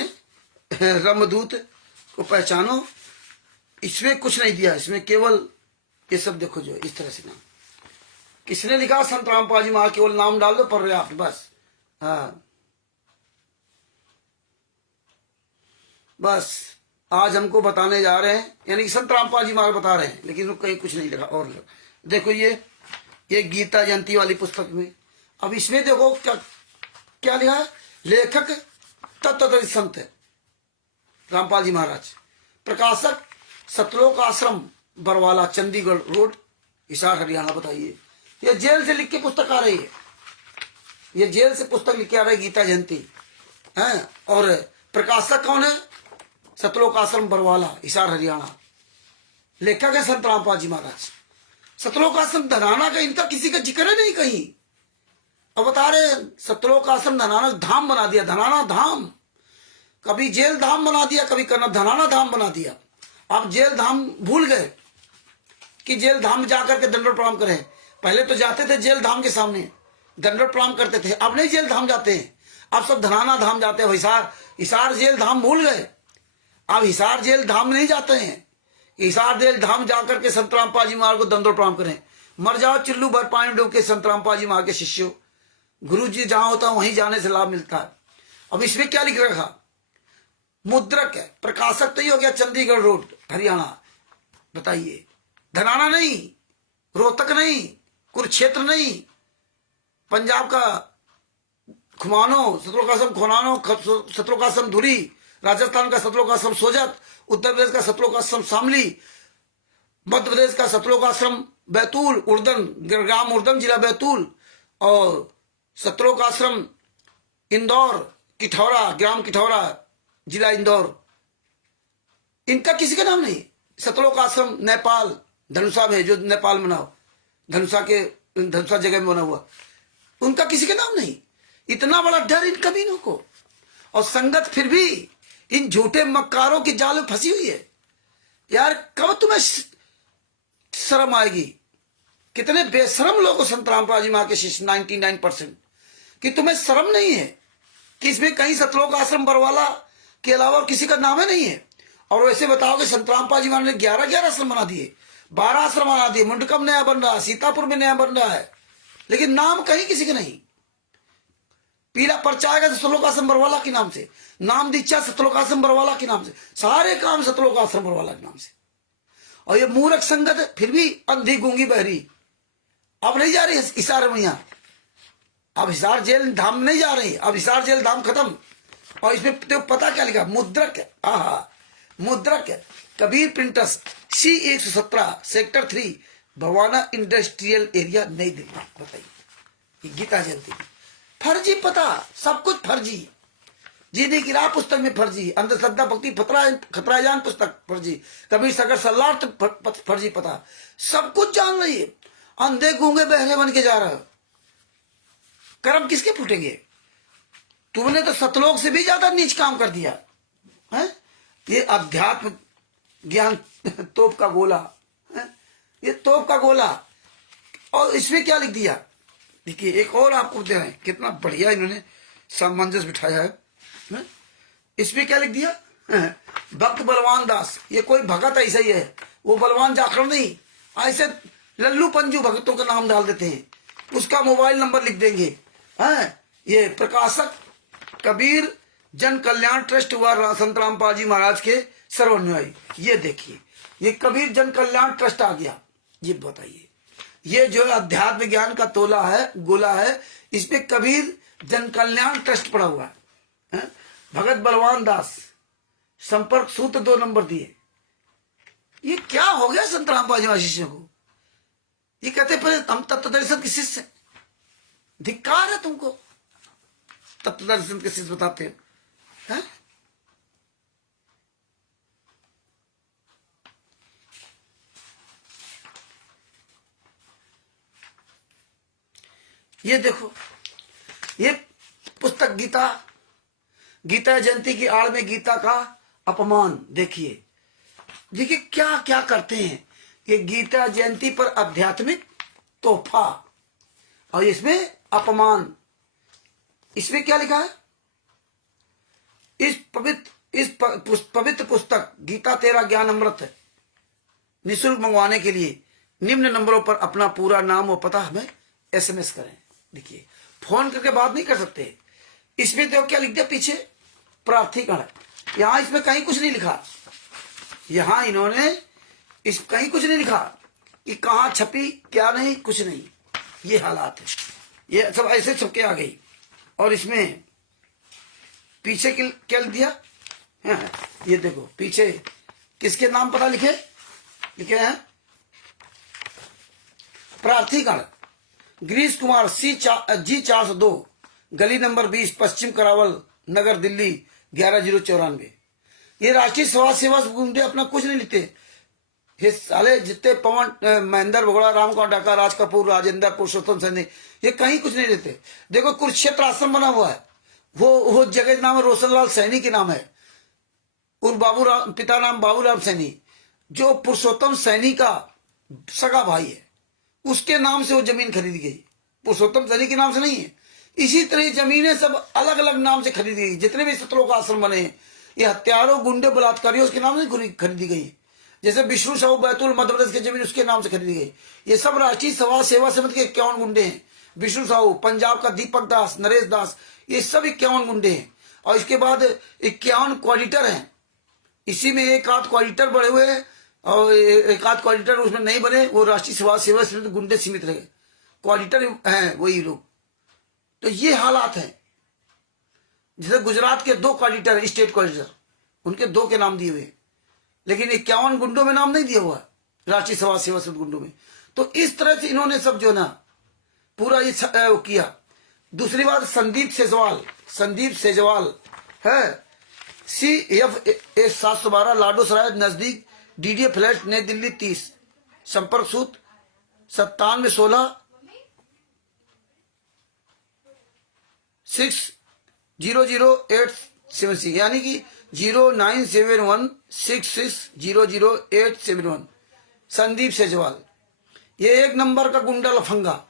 रामदूत को पहचानो, इसमें कुछ नहीं दिया। इसमें केवल ये सब देखो जो इस तरह से नाम किसने लिखा, संत रामपाल जी महाराज, केवल नाम डाल दो, पर्याप्त बस। हाँ बस, आज हमको बताने जा रहे हैं, यानी कि संत रामपाल जी महाराज बता रहे हैं, लेकिन कहीं कुछ नहीं लिखा। और देखो ये गीता जयंती वाली पुस्तक में, अब इसमें देखो क्या क्या लिखा है। लेखक तत्वदर्शी संत है रामपाल जी महाराज, प्रकाशक सतलोक आश्रम बरवाला, चंडीगढ़ रोड, हिसार, हरियाणा। बताइए, ये जेल से लिख के पुस्तक आ रही है, ये जेल से पुस्तक लिख के आ रही है, गीता जयंती है। और प्रकाशक कौन है? सतलोक आश्रम बरवाला, हिसार, हरियाणा। लेखक है संत रामपाल जी महाराज। सतलोक आश्रम धनाना का इनका किसी का जिक्र है नहीं कहीं। अब बता रहे सतलोक आश्रम धनाना धाम बना दिया, धनाना धाम। कभी जेल धाम बना दिया, कभी करना धनाना धाम बना दिया। आप जेल धाम भूल गए कि जेल धाम जाकर के दंडवत प्रणाम करें। पहले तो जाते थे जेल धाम के सामने, दंडवत प्रणाम करते थे। अब नहीं जेल धाम जाते हैं, अब सब धनाना धाम जाते हैं। हिसार जेल धाम भूल गए, अब हिसार जेल धाम नहीं जाते हैं। हिसार जेल धाम जाकर के संत रामपाल जी महाराज को दंडवत प्रणाम करें। मर जाओ चिल्लू भर पानी डूब के संत रामपाल जी महाराज के शिष्यों, गुरु जी जहां होता है वहीं जाने से लाभ मिलता है। अब इसमें क्या लिख रखा? मुद्रक है, प्रकाशक तो ही हो गया, चंडीगढ़ रोड, हरियाणा। बताइए, धनाना नहीं, रोहतक नहीं, कुरुक्षेत्र नहीं, पंजाब का खुमानो, सतलोक आश्रम खुमानो, सतलोक आश्रम धुरी, राजस्थान का सतलोक आश्रम सोजत, उत्तर प्रदेश का सतलोक आश्रम शामली, मध्य प्रदेश का सतलोक आश्रम बैतूल, उर्दन, ग्राम उर्दन, जिला बैतूल, और सतलोक आश्रम इंदौर, किठौरा, ग्राम किठौरा, जिला इंदौर। इनका किसी का नाम नहीं। सतलोक आश्रम नेपाल, धनुषा में, जो नेपाल में ना, धनुषा जगह में बना हुआ, उनका किसी का नाम नहीं। इतना बड़ा डर इन कमीनों को, और संगत फिर भी इन झूठे मक्कारों की जाल में फंसी हुई है। यार कब तुम्हें शर्म आएगी? कितने बेशरम लोग हो संत रामपाल जी महाराज के शिष्य, 99%, कि तुम्हें शर्म नहीं है कि इसमें कहीं सतलोक आश्रम बरवाला के अलावा और किसी का नाम है नहीं है। और वैसे बताओ कि संत रामपाल जी महाराज ने 11 आश्रम बना दिए, 12 आश्रम बना दिए, मुंडकम नया बन रहा है, सीतापुर में नया बन रहा है, लेकिन नाम कहीं किसी का नहीं। पीला पर्चा आएगा तो सतलोक आश्रम बरवाला के नाम से, नाम दीक्षा सतलोक आश्रम बरवाला के नाम से, सारे काम सतलोक आश्रम बरवाला के नाम से। और ये मूर्ख संगत फिर भी अंधी गूंगी बहरी, अब नहीं जा रही हिसार मैया, अब हिसार जेल धाम नहीं जा रही, अब हिसार जेल धाम खत्म। और इसमें तो पता क्या लिखा? मुद्रक है, मुद्रक है, Kabir printers, C117, sector 3, Bawana industrial area, नई दिल्ली। बताइए, गीता जयंती फर्जी पता, सब कुछ फर्जी। जीने की राह पुस्तक में फर्जी, अंधश्रद्धा भक्ति खतराजान पुस्तक फर्जी, कबीर सागर सलार्थ फर्जी पता, सब कुछ जान रही है। अंधे गूंगे बहरे बन के जा रहा है। कर्म किसके फूटेंगे? तुमने तो सतलोक से भी ज्यादा नीच काम कर दिया है। ये अध्यात्म ज्ञान तोप का गोला है, ये तोप का गोला। और इसमें क्या लिख दिया? देखिए, एक और आपको दे रहे हैं, कितना बढ़िया इन्होंने सामंजस्य बिठाया है। इसमें क्या लिख दिया? भक्त बलवान दास, ये कोई भगत ऐसा ही है, वो बलवान जाखड़ नहीं, ऐसे लल्लू पंजू भगतों का नाम डाल देते हैं, उसका मोबाइल नंबर लिख देंगे। ये प्रकाशक कबीर जन कल्याण ट्रस्ट हुआ संत रामपाल जी महाराज के सर्वानुयायी। ये देखिए, ये कबीर जन कल्याण ट्रस्ट आ गया। ये बताइए, ये जो अध्यात्म ज्ञान का तोला है, गोला है, इसमें कबीर जन कल्याण ट्रस्ट पड़ा हुआ है। भगत बलवान दास, संपर्क सूत्र 2 नंबर दिए। ये क्या हो गया संत रामपाल जी महाराज शिष्यों को? ये कहते पर हम तत्वदर्शन के शिष्य, धिक्कार है तुमको, तत्वदर्शन के शिष्य बताते हैं। ये देखो, ये पुस्तक गीता जयंती की आड़ में गीता का अपमान। देखिए देखिए क्या क्या करते हैं। ये गीता जयंती पर आध्यात्मिक तोहफा, और इसमें अपमान। इसमें क्या लिखा है? इस पवित्र पुस्तक गीता तेरा ज्ञान अमृत है, निःशुल्क मंगवाने के लिए निम्न नंबरों पर अपना पूरा नाम और पता हमें SMS करें। देखिए, फोन करके बात नहीं कर सकते। इसमें तो क्या लिख दिया पीछे? प्रार्थीगण। यहां इसमें कहीं कुछ नहीं लिखा। यहां इन्होंने इस कहीं कुछ नहीं लिखा कि कहां छपी क्या नहीं, कुछ नहीं। ये हालात है, ये सब ऐसे छपके आ गई। और इसमें पीछे क्या दिया है, ये देखो पीछे किसके नाम पता लिखे लिखे हैं, प्रार्थीगण गिरीश कुमार जी 402 गली नंबर 20 पश्चिम करावल नगर दिल्ली 11094। ये राष्ट्रीय समाज सेवा गुंडे अपना कुछ नहीं लिखते। ये साले जितने पवन महेंद्र भगोड़ा, राम कुमार डाका, राज कपूर, राजेंद्र, पुरुषोत्तम सैनी, ये कहीं कुछ नहीं लेते। देखो कुरुक्षेत्र आश्रम बना हुआ है, वो जगह नाम है रोशनलाल सैनी के नाम है, और पिता नाम बाबूराम सैनी, जो पुरुषोत्तम सैनी का सगा भाई है, उसके नाम से वो जमीन खरीदी गई। पुरुषोत्तम सैनी के नाम से नहीं है। इसी तरह जमीनें सब अलग अलग नाम से खरीदी गई। जितने भी सतलोक आश्रम बने हैं, ये हत्यारों, गुंडे, बलात्कारियों उसके नाम से खरीदी गई। जैसे विष्णु साहू बैतूल मध्य प्रदेश की जमीन उसके नाम से खरीदी गई। ये सब राष्ट्रीय समाज सेवा समिति के 51 गुंडे हैं। विष्णु साहू, पंजाब का दीपक दास, नरेश दास, ये सब 51 गुंडे हैं। और इसके बाद 51 क्वाडिटर हैं। इसी में एक आध क्वाडिटर बड़े हुए हैं और एक आध क्वाडिटर उसमें नहीं बने, वो राष्ट्रीय समाज सेवा समिति गुंडे सीमित रहे। क्वाडिटर हैं वही लोग। तो ये हालात हैं। जैसे गुजरात के 2 क्वाडिटर, स्टेट क्वाडिटर, उनके 2 के नाम दिए हुए, लेकिन 51 गुंडों में नाम नहीं दिया हुआ राष्ट्रीय समाज सेवा समिति गुंडों में। तो इस तरह से इन्होंने सब जो ना पूरा ये किया। दूसरी बात, संदीप सेजवाल है, CF 712 लाडो सराय नजदीक, DDA फ्लैट नई दिल्ली 30, संपर्क सूत्र 9716 600,876, यानी कि 09716600,871। संदीप सेजवाल ये 1 नंबर का गुंडा लफंगा,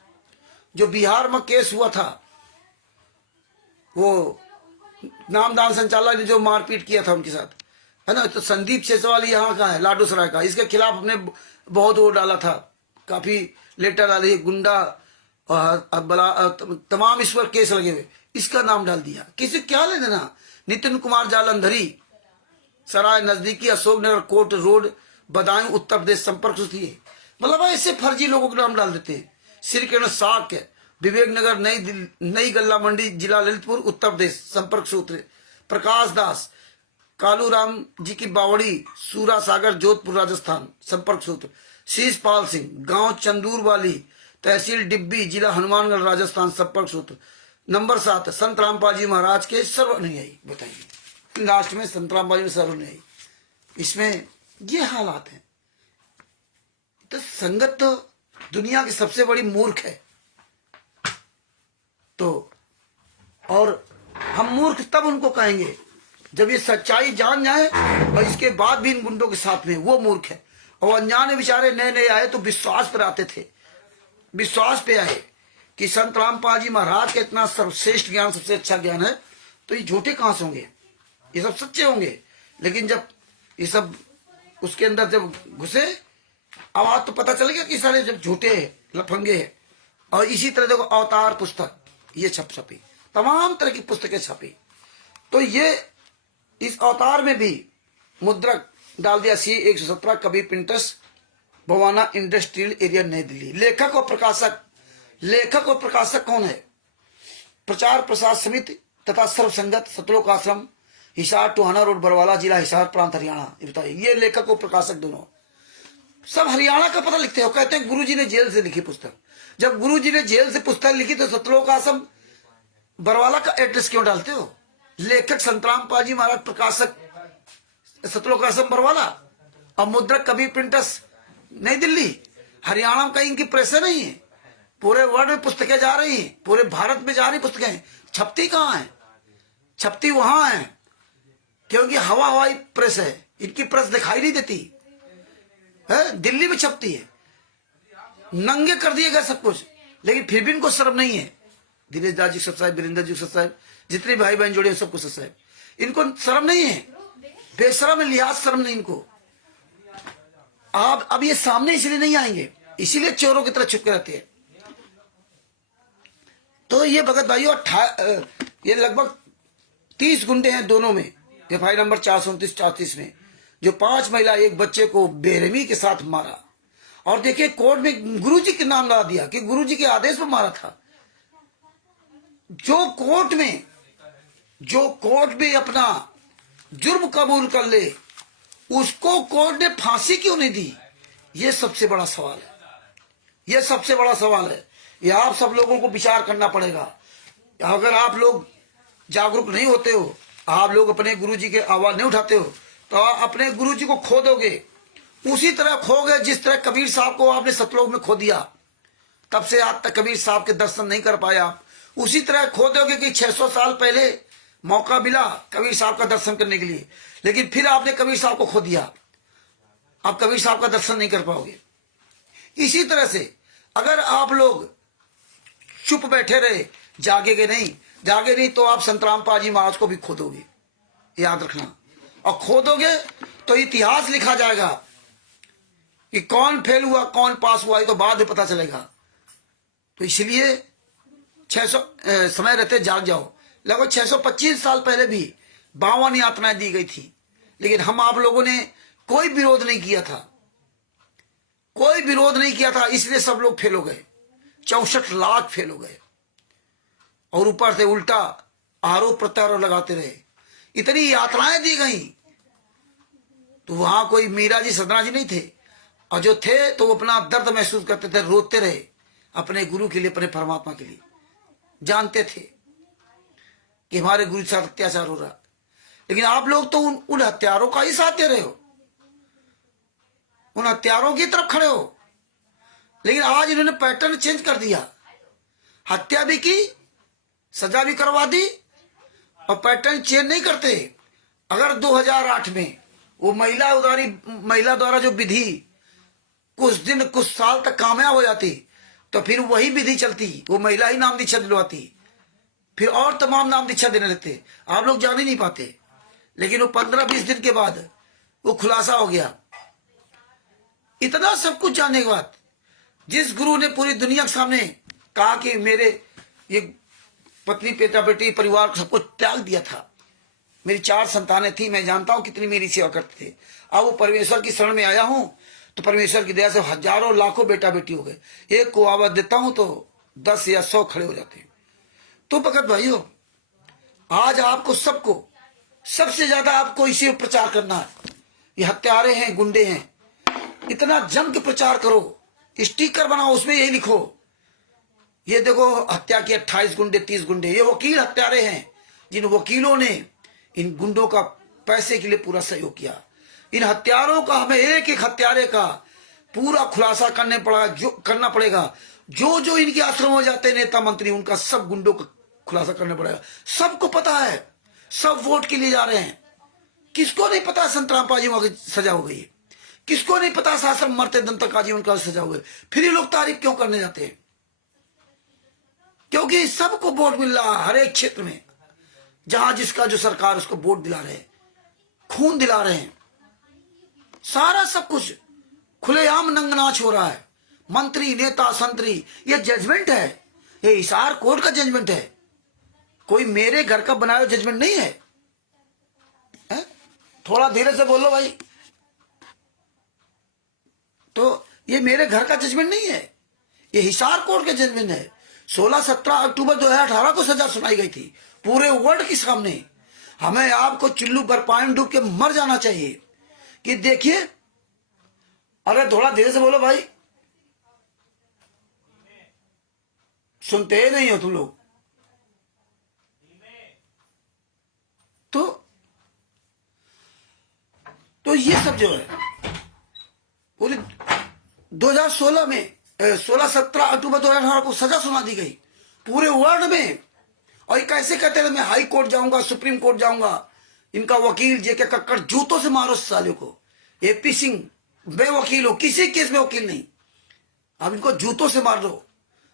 जो बिहार में केस हुआ था, वो नामदान संचालक ने जो मारपीट किया था उनके साथ, है ना। तो संदीप सेजवाल यहाँ का है, लाडो सराय का। इसके खिलाफ हमने बहुत वो डाला था, काफी लेटर डाले, गुंडा तमाम इस पर केस लगे हुए, इसका नाम डाल दिया। किसी क्या ले देना। नितिन कुमार जालंधरी सराय नजदीकी अशोकनगर कोर्ट रोड बदायूं उत्तर प्रदेश, संपर्क सूत्र। मतलब ऐसे फर्जी लोगों के नाम डाल देते हैं। श्री किरण साक विवेक नगर नई गल्ला मंडी जिला ललितपुर उत्तर प्रदेश, संपर्क सूत्र। प्रकाश दास कालू राम जी की बावड़ी सूरा सागर जोधपुर राजस्थान, संपर्क सूत्र। शीशपाल सिंह गांव चंदूरवाली तहसील डिब्बी जिला हनुमानगढ़ राजस्थान, संपर्क सूत्र। नंबर 7 संत रामपाल जी महाराज के सर्वानुयायी। बताइए लास्ट में संत रामपाल जी सर्वानुयायी, इसमें ये हालात हैं। तो संगत तो दुनिया की सबसे बड़ी मूर्ख है। तो और हम मूर्ख तब उनको कहेंगे जब ये सच्चाई जान जाए, और इसके बाद भी इन गुंडों के साथ में वो मूर्ख है। और अनजाने बेचारे नए नए आए तो विश्वास पर आते थे, विश्वास पे आए कि संत रामपाल जी महाराज का इतना सर्वश्रेष्ठ ज्ञान, सबसे अच्छा ज्ञान है, तो ये झूठे कहां से होंगे, ये सब सच्चे होंगे। लेकिन जब ये सब उसके अंदर जब घुसे, आवाज तो पता चल गया कि सारे जब झूठे लफंगे हैं। और इसी तरह देखो अवतार पुस्तक ये छपी, तमाम तरह की पुस्तकें छपी। तो ये इस अवतार में भी मुद्रक डाल दिया C 117 Kabir printers Bawana industrial area नई दिल्ली। लेखक और प्रकाशक कौन है? प्रचार प्रसार समिति तथा सर्वसंगत सतलोक आश्रम, हिसार टोहाना रोड बरवाला जिला हिसार प्रांत हरियाणा। ये बताइए, ये लेखक और प्रकाशक दोनों सब हरियाणा का पता लिखते हो। कहते हैं गुरुजी ने जेल से लिखी पुस्तक। जब गुरुजी ने जेल से पुस्तक लिखी तो सतलोक आश्रम बरवाला का एड्रेस क्यों डालते हो? लेखक संत रामपाल जी महाराज, प्रकाशक सतलोक आश्रम बरवाला, और मुद्रक कबीर प्रिंटर्स नई दिल्ली। हरियाणा में कहीं इनकी प्रेस नहीं है। पूरे वर्ल्ड में पुस्तकें जा रही हैं, पूरे भारत में जा रही पुस्तकें। छपती कहाँ है? छपती वहां है, क्योंकि हवाई प्रेस है, इनकी प्रेस दिखाई नहीं देती है। दिल्ली में छपती है, नंगे कर दिए गए सब कुछ, लेकिन फिर भी इनको शर्म नहीं है। दिनेश दास जी सत साहब, वीरेंद्र जी सत साहब, जितने भाई बहन जोड़े सबको सत साहब, इनको शर्म नहीं है। बेशरम लिहाज शर्म नहीं इनको। आप अब ये सामने इसलिए नहीं आएंगे, इसीलिए चोरों की तरह छुपके रहते हैं। तो ये भगत भाइयों ये लगभग 30 गुंडे हैं दोनों में। FI नंबर 429-34 में जो 5 महिला एक बच्चे को बेरहमी के साथ मारा। और देखिए कोर्ट में गुरुजी के नाम ला दिया कि गुरुजी के आदेश पर मारा था। जो कोर्ट में अपना जुर्म कबूल कर ले उसको कोर्ट ने फांसी क्यों नहीं दी? ये सबसे बड़ा सवाल है। ये सबसे बड़ा सवाल है। ये आप सब लोगों को विचार करना पड़ेगा। अगर आप लोग जागरूक नहीं होते हो, आप लोग अपने गुरुजी के आवाज नहीं उठाते हो, तो आप अपने गुरुजी को खो दोगे। उसी तरह खो गए जिस तरह कबीर साहब को आपने सतलोक में खो दिया, तब से आज तक कबीर साहब के दर्शन नहीं कर पाया। उसी तरह खो दोगे कि 600 साल पहले मौका मिला कबीर साहब का दर्शन करने के लिए, लेकिन फिर आपने कबीर साहब को खो दिया। आप कबीर साहब का दर्शन नहीं कर पाओगे। इसी तरह से अगर आप लोग चुप बैठे रहे, जागे नहीं तो आप संतराम पाजी महाराज को भी खो दोगे, याद रखना। और खो दोगे तो इतिहास लिखा जाएगा कि कौन फेल हुआ कौन पास हुआ, ये तो बाद में पता चलेगा। तो इसलिए 600 समय रहते जाग जाओ। लगभग 625 साल पहले भी 52 यातनाएं दी गई थी, लेकिन हम आप लोगों ने कोई विरोध नहीं किया था, कोई विरोध नहीं किया था। इसलिए सब लोग फेल हो गए, 64 लाख फेल हो गए। और ऊपर से उल्टा आरोप प्रत्यारोप लगाते रहे। इतनी यात्राएं दी गई, तो वहां कोई मीरा जी सदना जी नहीं थे, और जो थे तो वो अपना दर्द महसूस करते थे, रोते रहे अपने गुरु के लिए, अपने परमात्मा के लिए। जानते थे कि हमारे गुरु के साथ अत्याचार हो रहा, लेकिन आप लोग तो उन हत्यारों का ही साथ दे रहे हो, उन हत्यारों की तरफ खड़े हो। लेकिन आज इन्होंने पैटर्न चेंज कर दिया, हत्या भी की, सजा भी करवा दी, और पैटर्न चेंज नहीं करते। अगर 2008 में वो महिला द्वारा जो विधि कुछ दिन कुछ साल तक कामयाब हो जाती, तो फिर वही विधि चलती, वो महिला ही नाम दीक्षा दिलवाती, फिर और तमाम नाम दीक्षा देने लगते। आप लोग जान ही नहीं पाते। लेकिन वो 15-20 दिन के बाद वो खुलासा हो गया। इतना सब कुछ जानने के बाद जिस गुरु ने पूरी दुनिया के सामने कहा कि मेरे ये पत्नी बेटा बेटी परिवार सबको त्याग दिया था, मेरी 4 संतानें थी, मैं जानता हूं कितनी मेरी सेवा करते थे। अब वो परमेश्वर की शरण में आया हूं, तो परमेश्वर की दया से हजारों लाखों बेटा बेटी हो गए। एक को आवाज देता हूं तो 10 या 100 खड़े हो जाते हैं। तो भगत भाइयों, आज आपको सबको सबसे ज्यादा आपको इसी प्रचार करना है। ये हत्यारे हैं, गुंडे हैं, इतना जम के प्रचार करो, स्टिकर बनाओ, उसमें यही लिखो, ये देखो हत्या की 28 गुंडे 30 गुंडे, ये वकील हत्यारे हैं, जिन वकीलों ने इन गुंडों का पैसे के लिए पूरा सहयोग किया। इन हत्यारों का हमें एक एक हत्यारे का पूरा खुलासा करना पड़ेगा। जो इनके आश्रम हो जाते हैं नेता मंत्री, उनका सब गुंडों का खुलासा करना पड़ेगा। सबको पता है, सब वोट के लिए जा रहे हैं। किसको नहीं पता संतराम पाजी की सजा हो गई? किसको नहीं पता शासन मरते दम तक आजीवन का सजा हो गई? फिर ये लोग तारीफ क्यों करने जाते हैं? क्योंकि सबको वोट मिल रहा है, हर एक क्षेत्र में जहां जिसका जो सरकार उसको वोट दिला रहे हैं, खून दिला रहे हैं, सारा सब कुछ खुलेआम नंगनाच हो रहा है। मंत्री नेता संतरी, ये जजमेंट है, ये हिसार कोर्ट का जजमेंट है, कोई मेरे घर का बनाया जजमेंट नहीं है। थोड़ा धीरे से बोलो भाई। तो ये मेरे घर का जजमेंट नहीं है, ये हिसार कोर्ट का जजमेंट है। 16-17 अक्टूबर 2018 को सजा सुनाई गई थी पूरे वर्ल्ड के सामने। हमें आपको चुल्लू पर पानी डूब के मर जाना चाहिए कि देखिए। अरे थोड़ा धीरे से बोलो भाई, सुनते ही नहीं हो तुम लोग। तो ये सब जो है पूरे 2016 में 16-17 अक्टूबर 2018 को सजा सुना दी गई पूरे वर्ल्ड में। और ये कैसे कहते थे मैं हाई कोर्ट जाऊंगा, सुप्रीम कोर्ट जाऊंगा। इनका वकील जेके कक्कड़, जूतों से मारो साले को। एपी सिंह बेवकील हो, किसी केस में वकील नहीं, अब इनको जूतों से मार दो।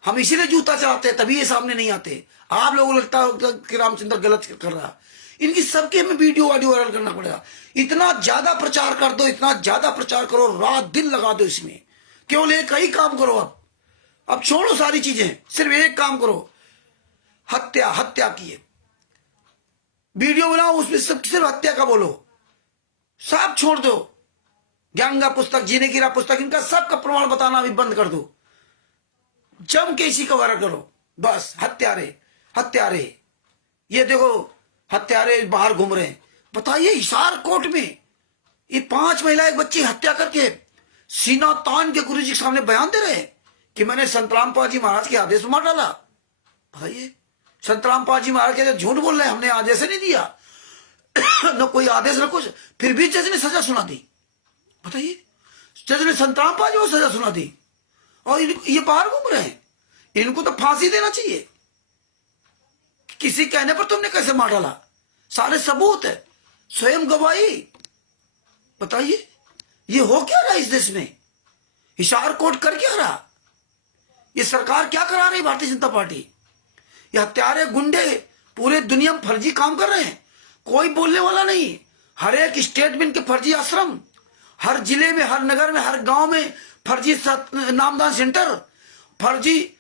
हम इसीलिए जूता चलाते हैं, तभी ये सामने नहीं आते। आप लोगों को लगता है कि रामचंद्र गलत कर रहा, इनकी सबके हमें वीडियो वायरल करना पड़ेगा। इतना ज्यादा प्रचार कर दो, इतना ज्यादा प्रचार करो, रात दिन लगा दो इसमें। केवल एक ही काम करो, अब छोड़ो सारी चीजें, सिर्फ एक काम करो, हत्या की वीडियो बनाओ, उसमें सिर्फ हत्या का बोलो। सब छोड़ दो। ज्ञान का पुस्तक, जीने की राह पुस्तक, इनका सबका प्रमाण बताना भी बंद कर दो। जम के इसी का वायरल करो बस। हत्यारे हत्यारे, ये देखो हत्यारे बाहर घूम रहे हैं। बताइए हिसार कोट में ये 5 महिला एक बच्ची हत्या करके सीना तान के गुरु जी के सामने बयान दे रहे हैं कि मैंने संत रामपाल जी महाराज के आदेश में मार डाला। भाई संत रामपाल जी महाराज के झूठ बोल रहे हैं, हमने आदेश नहीं दिया न कोई आदेश न कुछ, फिर भी जज ने सजा सुना दी। बताइए जज ने संत रामपाल जी को सजा सुना दी और ये बाहर घूम रहे हैं। इनको तो फांसी देना चाहिए। किसी कहने पर तुमने कैसे मार डाला? सारे सबूत है, स्वयं गवाही। बताइए ये हो क्या रहा इस देश में? हिसार कोर्ट कर क्या रहा? ये सरकार क्या करा रही भारतीय जनता पार्टी? ये हत्यारे गुंडे पूरे दुनिया में फर्जी काम कर रहे हैं, कोई बोलने वाला नहीं। हर एक स्टेट में इनके फर्जी आश्रम, हर जिले में, हर नगर में, हर गांव में फर्जी नामदान सेंटर, फर्जी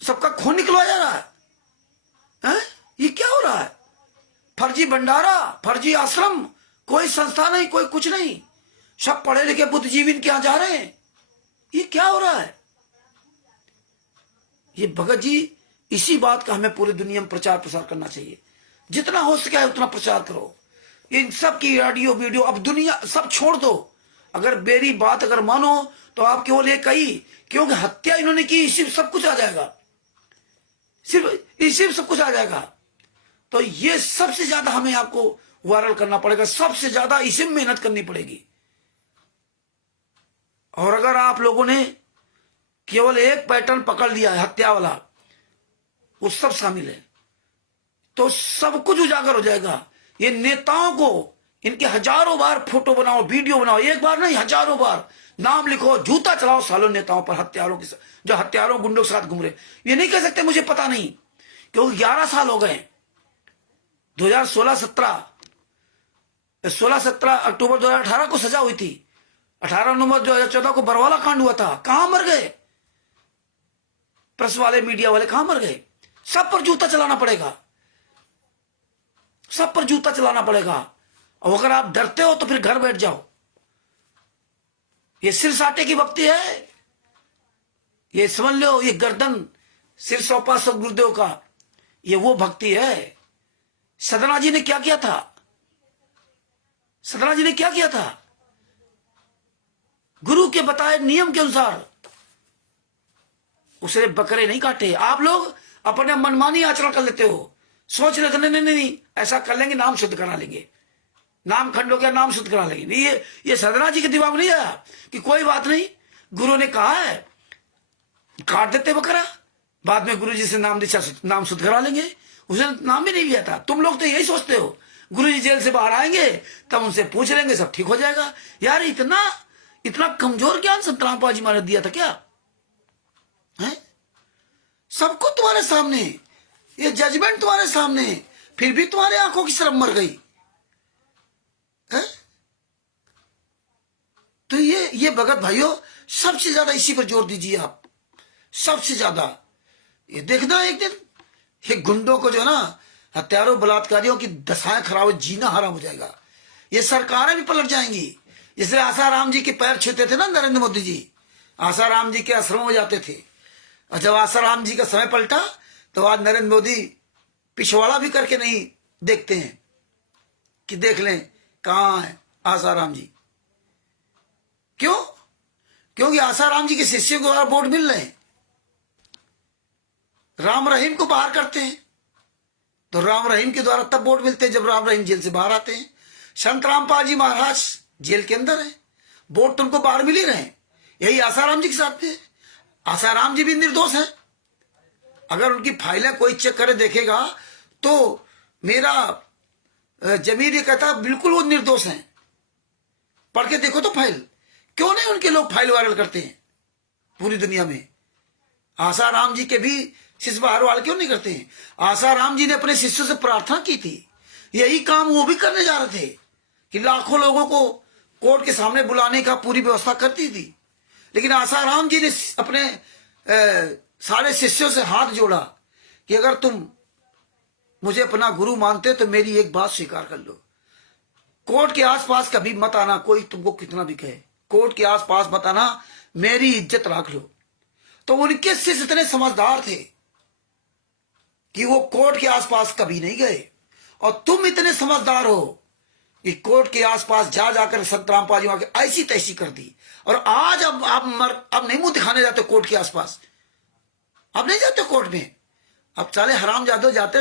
सबका खून निकलवाया जा रहा है। ये क्या हो रहा है? फर्जी भंडारा, फर्जी आश्रम, कोई संस्था नहीं, कोई कुछ नहीं, सब पढ़े लिखे बुद्धिजीवी इनके यहां जा रहे हैं। ये क्या हो रहा है? ये भगत जी, इसी बात का हमें पूरी दुनिया में प्रचार प्रसार करना चाहिए। जितना हो सके है उतना प्रचार करो। इन सब की ऑडियो वीडियो, अब दुनिया सब छोड़ दो। अगर मेरी बात अगर मानो तो आप केवल ये कही, क्योंकि हत्या इन्होंने की, इसी सब कुछ आ जाएगा, सिर्फ इसी में सब कुछ आ जाएगा। तो ये सबसे ज्यादा हमें आपको वायरल करना पड़ेगा, सबसे ज्यादा इसी में मेहनत करनी पड़ेगी। और अगर आप लोगों ने केवल एक पैटर्न पकड़ लिया है हत्या वाला, वो सब शामिल है, तो सब कुछ उजागर हो जाएगा। ये नेताओं को इनके हजारों बार फोटो बनाओ, वीडियो बनाओ, एक बार नहीं हजारों बार नाम लिखो, जूता चलाओ सालों नेताओं पर, हत्यारों के जो हत्यारों गुंडों के साथ घूम रहे। ये नहीं कह सकते मुझे पता नहीं, क्योंकि 11 साल हो गए। 16-17 अक्टूबर 2018 को सजा हुई थी। 18 नवंबर 2014 को बरवाला कांड हुआ था। कहां मर गए प्रेस वाले, मीडिया वाले? कहां मर गए? सब पर जूता चलाना पड़ेगा, सब पर जूता चलाना पड़ेगा। और अगर आप डरते हो तो फिर घर बैठ जाओ। ये सिर साटे की भक्ति है, ये समझ लो। ये गर्दन सिर सौंपा सब गुरुदेव का, ये वो भक्ति है। सदना जी ने क्या किया था? सदना जी ने क्या किया था? गुरु के बताए नियम के अनुसार उसने बकरे नहीं काटे। आप लोग अपने मनमानी आचरण कर लेते हो, सोच रहे थे नहीं ऐसा कर लेंगे, नाम शुद्ध करा लेंगे, नाम खंड हो गया, नाम शुद्ध करा लेंगे। नहीं, ये सदना जी के दिमाग में नहीं आया कि कोई बात नहीं, गुरु ने कहा है काट देते बकरा, बाद में गुरु जी से नाम दीक्षा नाम शुद्ध करा लेंगे। उसने नाम भी नहीं लिया था। तुम लोग तो यही सोचते हो गुरु जी जेल से बाहर आएंगे तब उनसे पूछ लेंगे, सब ठीक हो जाएगा। यार इतना कमजोर ज्ञान संत रामपाल जी महाराज दिया था क्या? है सबको तुम्हारे सामने, ये जजमेंट तुम्हारे सामने, फिर भी तुम्हारे आंखों की शर्म मर गई है? तो ये भगत भाइयों, सबसे ज्यादा इसी पर जोर दीजिए आप, सबसे ज्यादा। ये देखना एक दिन ये गुंडों को जो ना, हत्यारों बलात्कारियों की दशाएं खराब हो, जीना हराम हो जाएगा। ये सरकारें भी पलट जाएंगी। जैसे आसाराम जी के पैर छूते थे ना नरेंद्र मोदी जी, आसाराम जी के आश्रम में जाते थे, और जब आसाराम जी का समय पलटा तो आज नरेंद्र मोदी पिछवाड़ा भी करके नहीं देखते हैं कि देख लें कहां है आसाराम जी। क्यों? क्योंकि आसाराम जी के शिष्यों को द्वारा वोट मिल रहे हैं। राम रहीम को बाहर करते हैं तो राम रहीम के द्वारा तब वोट मिलते हैं जब राम रहीम जेल से बाहर आते हैं। संत रामपाल जी महाराज जेल के अंदर है, वोट तो उनको बाहर मिल ही रहे हैं। यही आसाराम जी के साथ में, आसाराम जी भी निर्दोष हैं। अगर उनकी फाइलें कोई चेक करे देखेगा तो मेरा जमीर ये कहता बिल्कुल वो निर्दोष हैं। पढ़ के देखो तो फाइल, क्यों नहीं उनके लोग फाइल वायरल करते हैं पूरी दुनिया में? आसाराम जी के भी शिष्य बाहर वाले क्यों नहीं करते हैं? आसाराम जी ने अपने शिष्यों से प्रार्थना की थी, यही काम वो भी करने जा रहे थे कि लाखों लोगों को कोर्ट के सामने बुलाने का पूरी व्यवस्था करती थी। लेकिन आसाराम जी ने अपने सारे शिष्यों से हाथ जोड़ा कि अगर तुम मुझे अपना गुरु मानते तो मेरी एक बात स्वीकार कर लो, कोर्ट के आसपास कभी मत आना, कोई तुमको कितना भी कहे, कोर्ट के आसपास मत आना, मेरी इज्जत रख लो। तो उनके शिष्य इतने समझदार थे कि वो कोर्ट के आसपास कभी नहीं गए, और तुम इतने समझदार हो कि कोर्ट के आसपास जा जाकर संत रामपाल जी वहां के ऐसी तैसी कर दी। और आज अब अब नहीं मुंह दिखाने जाते कोर्ट के आसपास, अब नहीं जाते कोर्ट में। अब साले हराम जादो जाते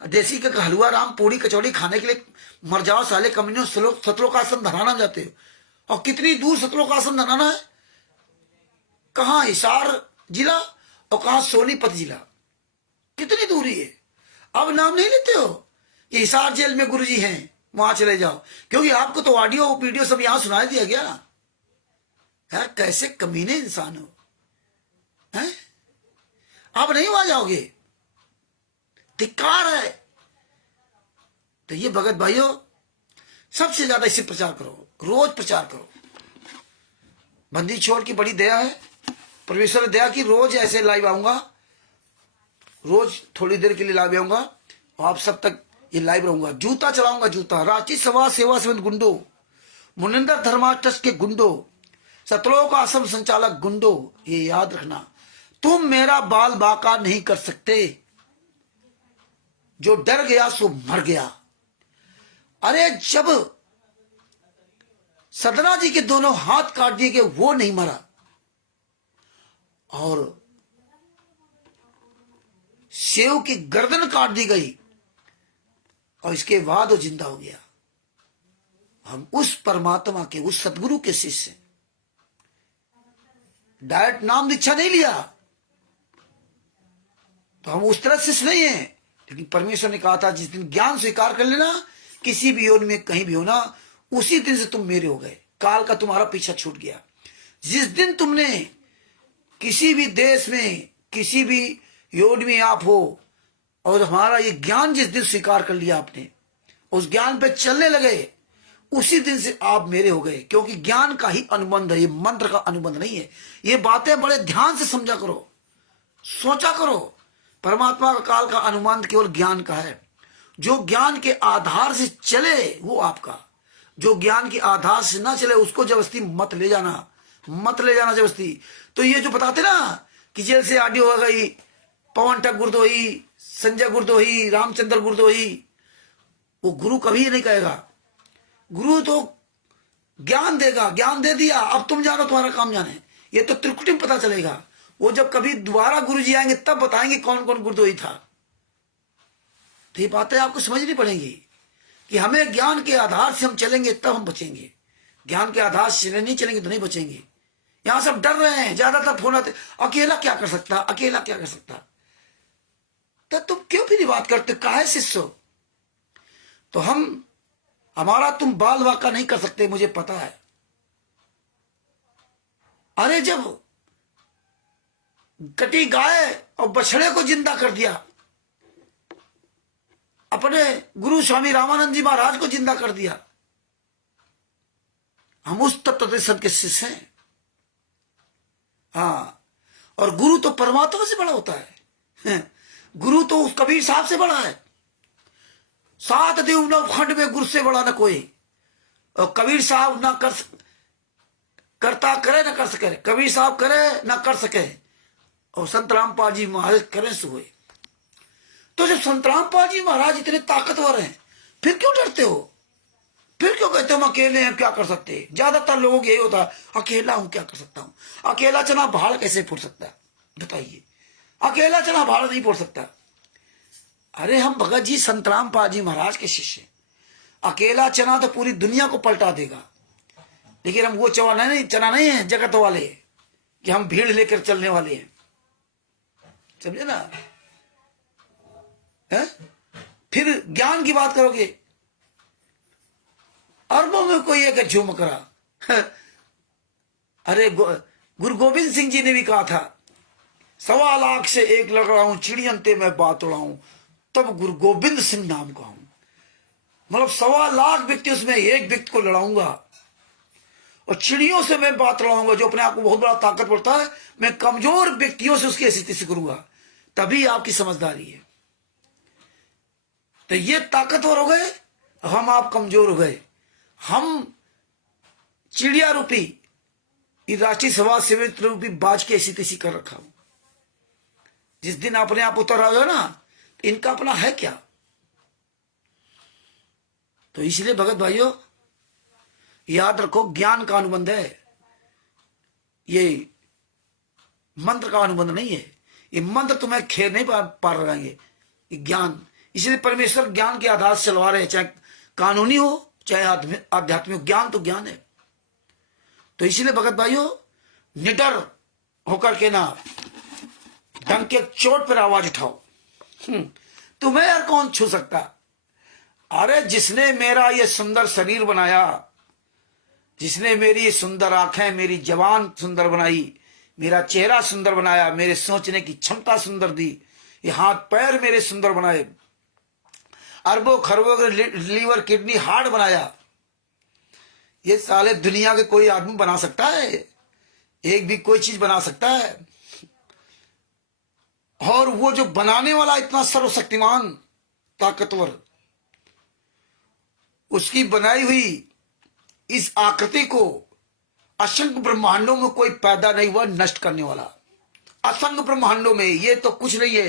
देसी के हलवा राम पूड़ी कचौड़ी खाने के लिए, मर जाओ साले कम्युनियों, सतलोकासन धराना जाते हो। और कितनी दूर सतलोकासन धराना है, कहां हिसार जिला और कहां सोनीपत जिला, कितनी दूरी है। अब नाम नहीं लेते हो कि हिसार जेल में गुरुजी हैं, वहां चले जाओ, क्योंकि आपको तो ऑडियो वीडियो सब यहां सुनाई दिया गया। यार कैसे कमीने इंसान हो, हैं? आप नहीं वहां जाओगे, धिक्कार है। तो ये भगत भाइयों, सबसे ज्यादा इसे प्रचार करो, रोज प्रचार करो। बंदी छोड़ की बड़ी दया है, परमेश्वर ने दया की, रोज ऐसे लाइव आऊंगा, रोज थोड़ी देर के लिए लाइव आऊंगा, और आप सब तक ये लाइव रहूंगा। जूता चलाऊंगा, जूता। रांची समाज सेवा समिति गुंडो, मुनिंदर धर्मा ट्रस्ट के गुंडो, सतलोक आश्रम संचालक गुंडो, ये याद रखना, तुम मेरा बाल बाका नहीं कर सकते। जो डर गया सो मर गया। अरे जब सदना जी के दोनों हाथ काट दिए गए, वो नहीं मरा, और सेव की गर्दन काट दी गई, और इसके बाद वो जिंदा हो गया। हम उस परमात्मा के, उस सदगुरु के शिष्य, डायरेक्ट नाम दीक्षा नहीं लिया तो हम उस तरह शिष्य नहीं है। लेकिन परमेश्वर ने कहा था, जिस दिन ज्ञान स्वीकार कर लेना, किसी भी योनि में कहीं भी होना, उसी दिन से तुम मेरे हो गए, काल का तुम्हारा पीछा छूट गया। जिस दिन तुमने किसी भी देश में, किसी भी योनि में आप हो, और हमारा ये ज्ञान जिस दिन स्वीकार कर लिया आपने, उस ज्ञान पे चलने लगे, उसी दिन से आप मेरे हो गए। क्योंकि ज्ञान का ही अनुबंध है, ये मंत्र का अनुबंध नहीं है। ये बातें बड़े ध्यान से समझा करो, सोचा करो। परमात्मा का काल का अनुबंध केवल ज्ञान का है। जो ज्ञान के आधार से चले वो आपका, जो ज्ञान के आधार से ना चले उसको जबरदस्ती मत ले जाना, मत ले जाना जबरदस्ती। तो ये जो बताते ना कि जेल से ऑडियो हो गई, पवन टक गुरदोही, संजय गुरदोही, रामचंद्र गुरदोही, वो गुरु कभी नहीं कहेगा। गुरु तो ज्ञान देगा, ज्ञान दे दिया, अब तुम जानो, तुम्हारा काम जाने। ये तो त्रिकुटी में पता चलेगा। वो जब कभी दोबारा गुरु जी आएंगे तब बताएंगे कौन कौन गुरदोही था। तो ये बातें आपको समझनी पड़ेंगी कि हमें ज्ञान के आधार से हम चलेंगे तब हम बचेंगे, ज्ञान के आधार से नहीं चलेंगे तो नहीं बचेंगे। यहां सब डर रहे हैं, ज्यादातर फोन आते, अकेला क्या कर सकता, अकेला क्या कर सकता। तो तुम क्यों भी नहीं बात करते, काहे शिष्य हो? तो हमारा तुम बाल वाका नहीं कर सकते, मुझे पता है। अरे जब कटी गाय और बछड़े को जिंदा कर दिया, अपने गुरु स्वामी रामानंद जी महाराज को जिंदा कर दिया, हम उस तत्व संत के शिष्य हैं। हाँ, और गुरु तो परमात्मा से बड़ा होता है। गुरु तो उस कबीर साहब से बड़ा है। 7 देव नव खंड में गुरु से बड़ा न कोई। और कबीर साहब ना करता करे न कर सके, कबीर साहब करे न कर सके, और संत रामपाल जी महाराज करें सो हुए। तो जब संत रामपाल जी महाराज इतने ताकतवर हैं, फिर क्यों डरते हो? फिर क्यों कहते हो हम अकेले हैं, क्या कर सकते हैं? ज्यादातर लोगों को यही होता है, अकेला हूं क्या कर सकता हूं। अकेला चना भाड़ कैसे फूट सकता है बताइए? अकेला चना भाड़ नहीं फोड़ सकता। अरे हम भगत जी संत रामपाल जी महाराज के शिष्य, अकेला चना तो पूरी दुनिया को पलटा देगा। लेकिन हम वो चना नहीं है जगत वाले कि हम भीड़ लेकर चलने वाले हैं, समझे ना? है? फिर ज्ञान की बात करोगे, अरबों में कोई एक झुमकरा। अरे गुरु गोविंद सिंह जी ने भी कहा था, 1.25 लाख से 1 लड़ाऊं, चिड़ियन ते मैं बात उड़ाऊं, तब गुरु गोविंद सिंह नाम कहूं। मतलब 1.25 लाख व्यक्तियों से मैं एक व्यक्ति को लड़ाऊंगा, और चिड़ियों से मैं बात लड़ाऊंगा जो अपने आप को बहुत बड़ा ताकत पड़ता है। मैं कमजोर व्यक्तियों से उसकी स्थिति से करूंगा, तभी आपकी समझदारी है। तो ये ताकतवर हो गए, हम आप कमजोर हो गए। हम चिड़िया रूपी ये राष्ट्रीय समाज सेवित रूपी बाज के ऐसी तैसी कर रखा हूं। जिस दिन अपने आप उतर आओगे ना, इनका अपना है क्या? तो इसलिए भगत भाइयों याद रखो, ज्ञान का अनुबंध है, ये मंत्र का अनुबंध नहीं है। ये मंत्र तुम्हें खेर नहीं पार लगाएंगे, ये ज्ञान। इसलिए परमेश्वर ज्ञान के आधार से चलवा रहे हैं, चाहे कानूनी हो चाहे आध्यात्मिक। ज्ञान तो ज्ञान है। तो इसलिए भगत भाइयों निडर होकर के ना डंक के चोट पर आवाज उठाओ। तुम्हें यार कौन छू सकता? अरे जिसने मेरा ये सुंदर शरीर बनाया, जिसने मेरी सुंदर आंखें, मेरी जबान सुंदर बनाई, मेरा चेहरा सुंदर बनाया, मेरे सोचने की क्षमता सुंदर दी, ये हाथ पैर मेरे सुंदर बनाए, अरबों खरबों के लीवर किडनी हार्ट बनाया, ये साले दुनिया के कोई आदमी बना सकता है? एक भी कोई चीज बना सकता है? और वो जो बनाने वाला इतना सर्वशक्तिमान ताकतवर, उसकी बनाई हुई इस आकृति को असंख्य ब्रह्मांडों में कोई पैदा नहीं हुआ नष्ट करने वाला। असंख्य ब्रह्मांडों में ये तो कुछ नहीं है।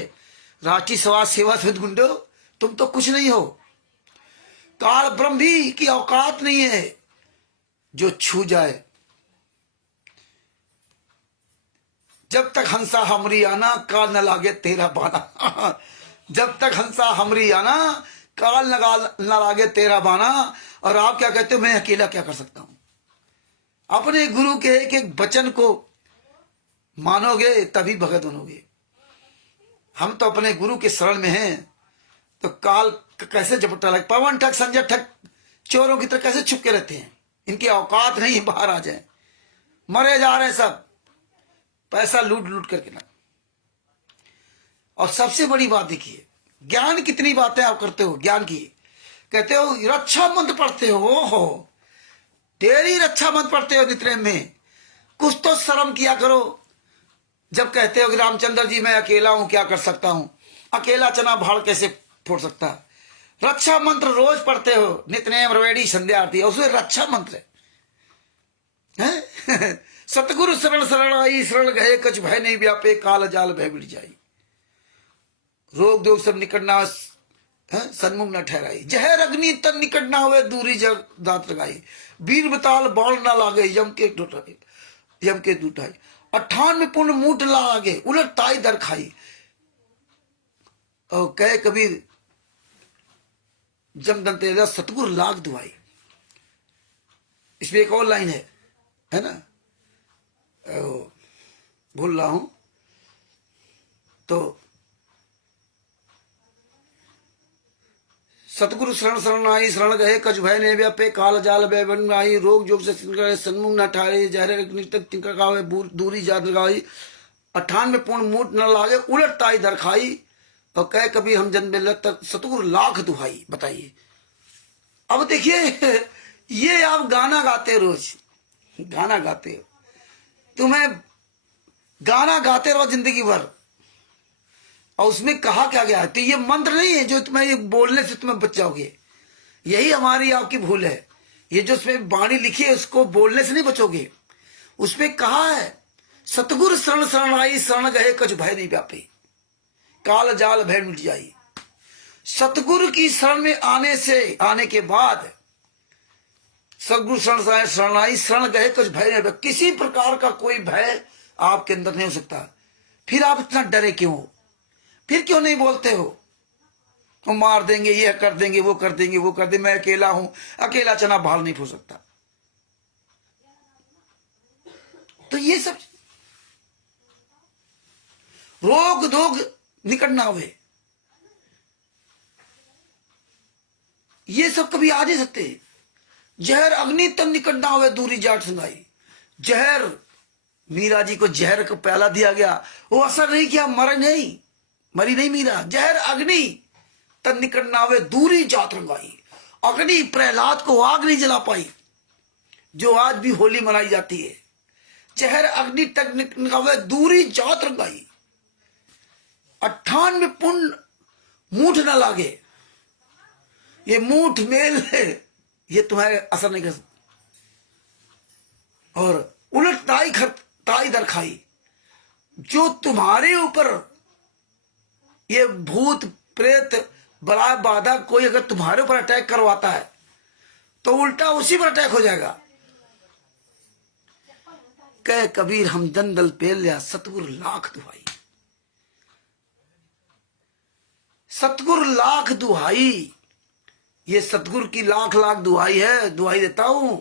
राष्ट्रीय समाज सेवा समिति गुंडो, तुम तो कुछ नहीं हो। काल ब्रह्म भी की औकात नहीं है जो छू जाए। जब तक हंसा हमरी आना, काल न लागे तेरा बाना। जब तक हंसा हमरी आना, काल न लागे तेरा बाना। और आप क्या कहते हो, मैं अकेला क्या कर सकता हूं? अपने गुरु के एक एक वचन को मानोगे तभी भगत बनोगे। हम तो अपने गुरु के शरण में हैं, तो काल कैसे झपटा लगे, पवन ठग संजय ठग चोरों की तरह कैसे छुप के रहते हैं? इनकी औकात नहीं बाहर आ जाए, मरे जा रहे हैं सब पैसा लूट लूट करके ना। और सबसे बड़ी बात देखिए, ज्ञान कितनी बातें आप करते हो ज्ञान की। कहते हो रक्षा मंत्र पढ़ते हो, तेरी रक्षा मंत्र पढ़ते हो नित्य में, कुछ तो शर्म किया करो। जब कहते हो कि रामचंद्र जी मैं अकेला हूं, क्या कर सकता हूं, अकेला चना भाड़ कैसे फोड़ सकता। रक्षा मंत्र रोज पढ़ते हो, नित्य रवेड़ी संध्या आरती, उसमें रक्षा मंत्र है। सतगुरु शरण शरण आई, शरण गए कछ भय नहीं व्यापे, काल जाल भय मिट जाई, रोग दोग सब निकट ना सन्मुख न ठहराई, जहर अग्नि तन निकट ना हुए, दूरी जग दांत लगाई, वीर बताल बाण ना लागे, यम के दूठाई, 98 पुण्य मूठ लागे, उलट ताई दर खाई। और कहे कबीर जम दंते सतगुरु लाख दुआई। इसमें एक और लाइन है ना, भूल रहा हूं, तो सतगुरु शरण शरण आई, शरण गए कछ भय नहीं व्यापे, काल जाल भय बन आई, रोग जोग से सन्मुख न ठारे, जहर तिनका दूरी जात लगाई, 98 पूर्ण मूठ न लागे, उलट ताई दर खाई। और कहे कभी हम जन्म तक सतगुरु लाख दुहाई। बताइए, अब देखिए, ये आप गाना गाते हो, रोज गाना गाते हो, तुम्हें गाना गाते रहो जिंदगी भर, और उसमें कहा क्या गया है? तो ये मंत्र नहीं है जो तुम्हें ये बोलने से तुम्हें बच जाओगे। यही हमारी आपकी भूल है। ये जो उसमें वाणी लिखी है उसको बोलने से नहीं बचोगे। उसमें कहा है सतगुरु शरण शरण आई, शरण गए कछ भय नहीं व्यापे, काल जाल भय मिट जाई। सतगुरु की शरण में आने के बाद सतगुरु शरण आई, शरण गए कुछ भय नहीं, किसी प्रकार का कोई भय आपके अंदर नहीं हो सकता। फिर आप इतना डरे क्यों? फिर क्यों नहीं बोलते हो? वो मार देंगे, ये कर देंगे, वो कर देंगे, वो कर देंगे, मैं अकेला हूं, अकेला चना भाल नहीं फूल सकता। तो ये सब रोग धोग निकट ना हुए, ये सब कभी आ नहीं सकते। जहर अग्नि तन निकट ना हुए, दूरी जाट सुनाई। जहर, मीरा जी को जहर को प्याला दिया गया, वो असर नहीं किया, मरी नहीं मीरा। जहर अग्नि तन निकट ना हुए, दूरी जात रंगाई। अग्नि प्रहलाद को आग नहीं जला पाई, जो आज भी होली मनाई जाती है। जहर अग्नि तक निकट हुए, दूरी जात रंगाई। 98 पुण्य मूठ न लागे। ये मूठ मेल है, ये तुम्हारे असर नहीं कर सकता। और उलट ताई दर खाई, जो तुम्हारे ऊपर ये भूत प्रेत बला बाधा कोई अगर तुम्हारे ऊपर अटैक करवाता है तो उल्टा उसी पर अटैक हो जाएगा। कह कबीर हम दंदल पेल लिया, सतगुरु लाख दुहाई, सतगुरु लाख दुहाई। ये सतगुरु की लाख लाख दुहाई है, दुहाई देता हूं।